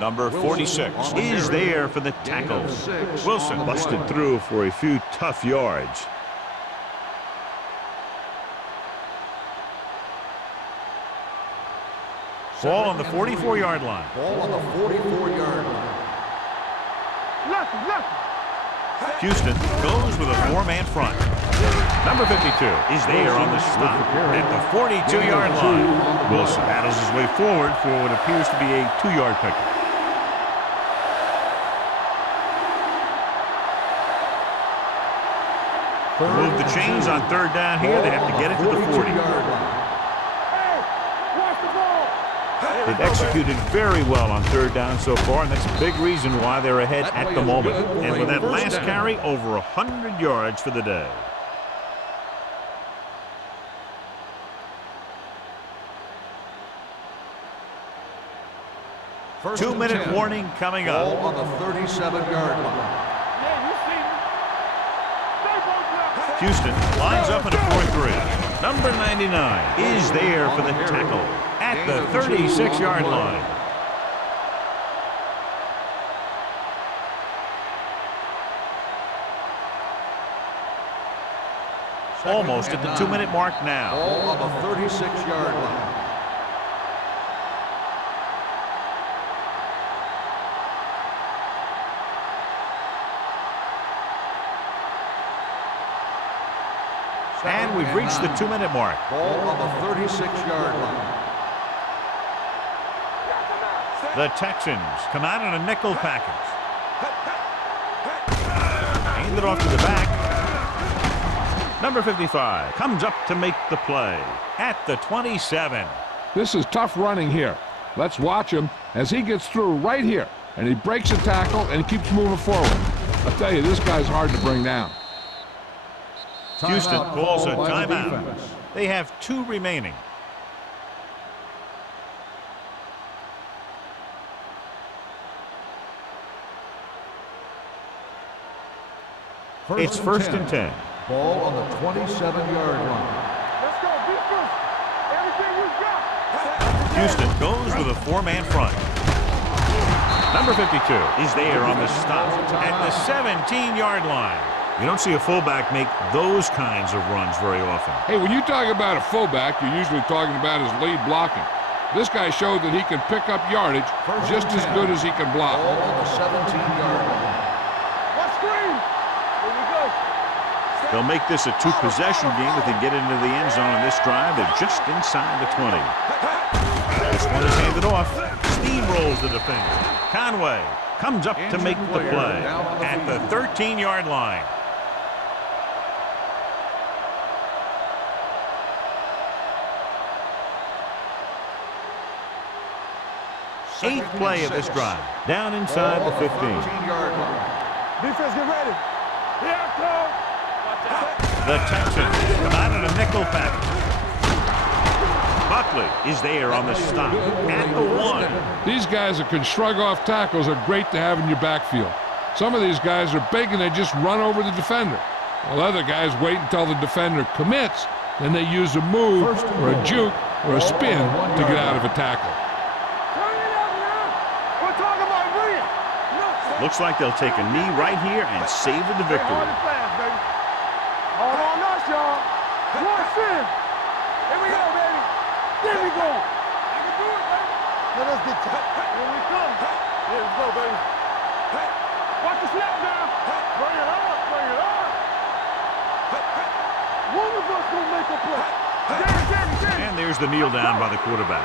Number 46 is there for the tackle. Wilson busted through for a few tough yards. Ball on the 44-yard line. Ball on the 44-yard line. Left. Houston goes with a 4-man front. Number 52 is there on the stop at the 42-yard line. Wilson battles his way forward for what appears to be a 2-yard pickup. To move the chains on 3rd down here, they have to get it to the 40. Hey, watch the ball. They've executed very well on 3rd down so far, and that's a big reason why they're ahead at the moment. And with that last carry, over 100 yards for the day. First 2-minute warning coming Ball up. on the 37-yard line. Yeah, you see me. Stay both left. Houston lines up in a 4-3. Number 99 is there for the tackle at the 36-yard line. Almost at the 2-minute mark now. Ball on the 36-yard line. And we've reached the 2-minute mark. Ball on the 36-yard line. The Texans come out in a nickel package. Hand it off to the back. Number 55 comes up to make the play at the 27. This is tough running here. Let's watch him as he gets through right here, and he breaks a tackle and keeps moving forward. I'll tell you, this guy's hard to bring down. Houston calls a by the timeout. defense. They have 2 remaining. It's first and 10. Ball on the 27-yard line. Let's go, defense. Everything we got. Houston goes with a 4-man front. Number 52 is there on the stop at the 17-yard line. You don't see a fullback make those kinds of runs very often. Hey, when you talk about a fullback, you're usually talking about his lead blocking. This guy showed that he can pick up yardage just as good as he can block. Ball on the 17-yard line. What screen? Here we go. They'll make this a two-possession game if they get into the end zone on this drive. They're just inside the 20. This one is handed off. Steamrolls the defender. Conway comes up to make the play at the 13-yard line. Eighth play of this drive. Down inside the 15. 13-yard line. Defense, get ready. Here I come. The Texans come out in a nickel package. Buckley is there on the stop at the 1. These guys that can shrug off tackles are great to have in your backfield. Some of these guys are big and they just run over the defender. While other guys wait until the defender commits, then they use a move or a juke or a spin to get out of a tackle. Looks like they'll take a knee right here and savor the victory. Hold on us, y'all. One sin. Here we go, baby. There we go. I can do it, baby. Let us get tight. Here we come. Here we go, baby. Watch the snap now. Bring it on. Bring it on. One of us will make a play. And there's the kneel down by the quarterback.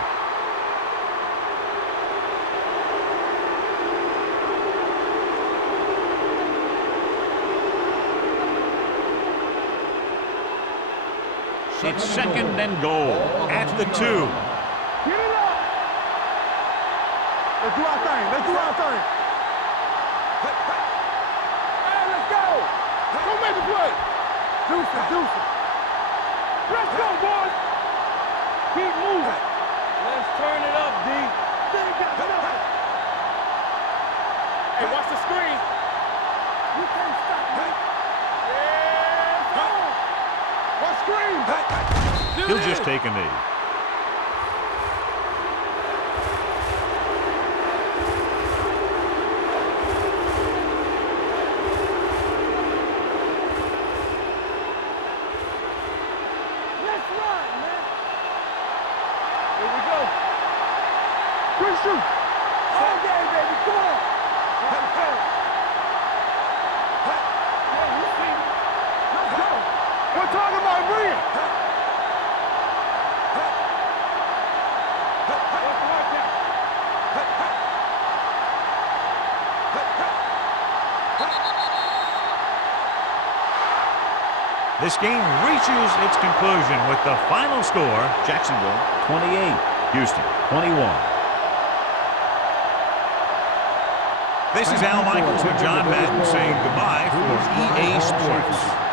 It's second and goal at the 2. Get it up. Let's do our thing. Let's do our thing. Hey, let's go. Go make the play. Deuce it. Let's go, boys. Keep moving. Let's turn it up, D. They got nothing. Hey, watch the screen. You can't stop me. Yeah, go. What screen? He'll just take a knee. Let's run, man. Here we go. Good shoot. All game, baby. Come on. Hey, you see me? Let's go. We're talking about Bria. This game reaches its conclusion with the final score, Jacksonville 28, Houston 21. This is Al Michaels with John Madden saying goodbye for EA Sports.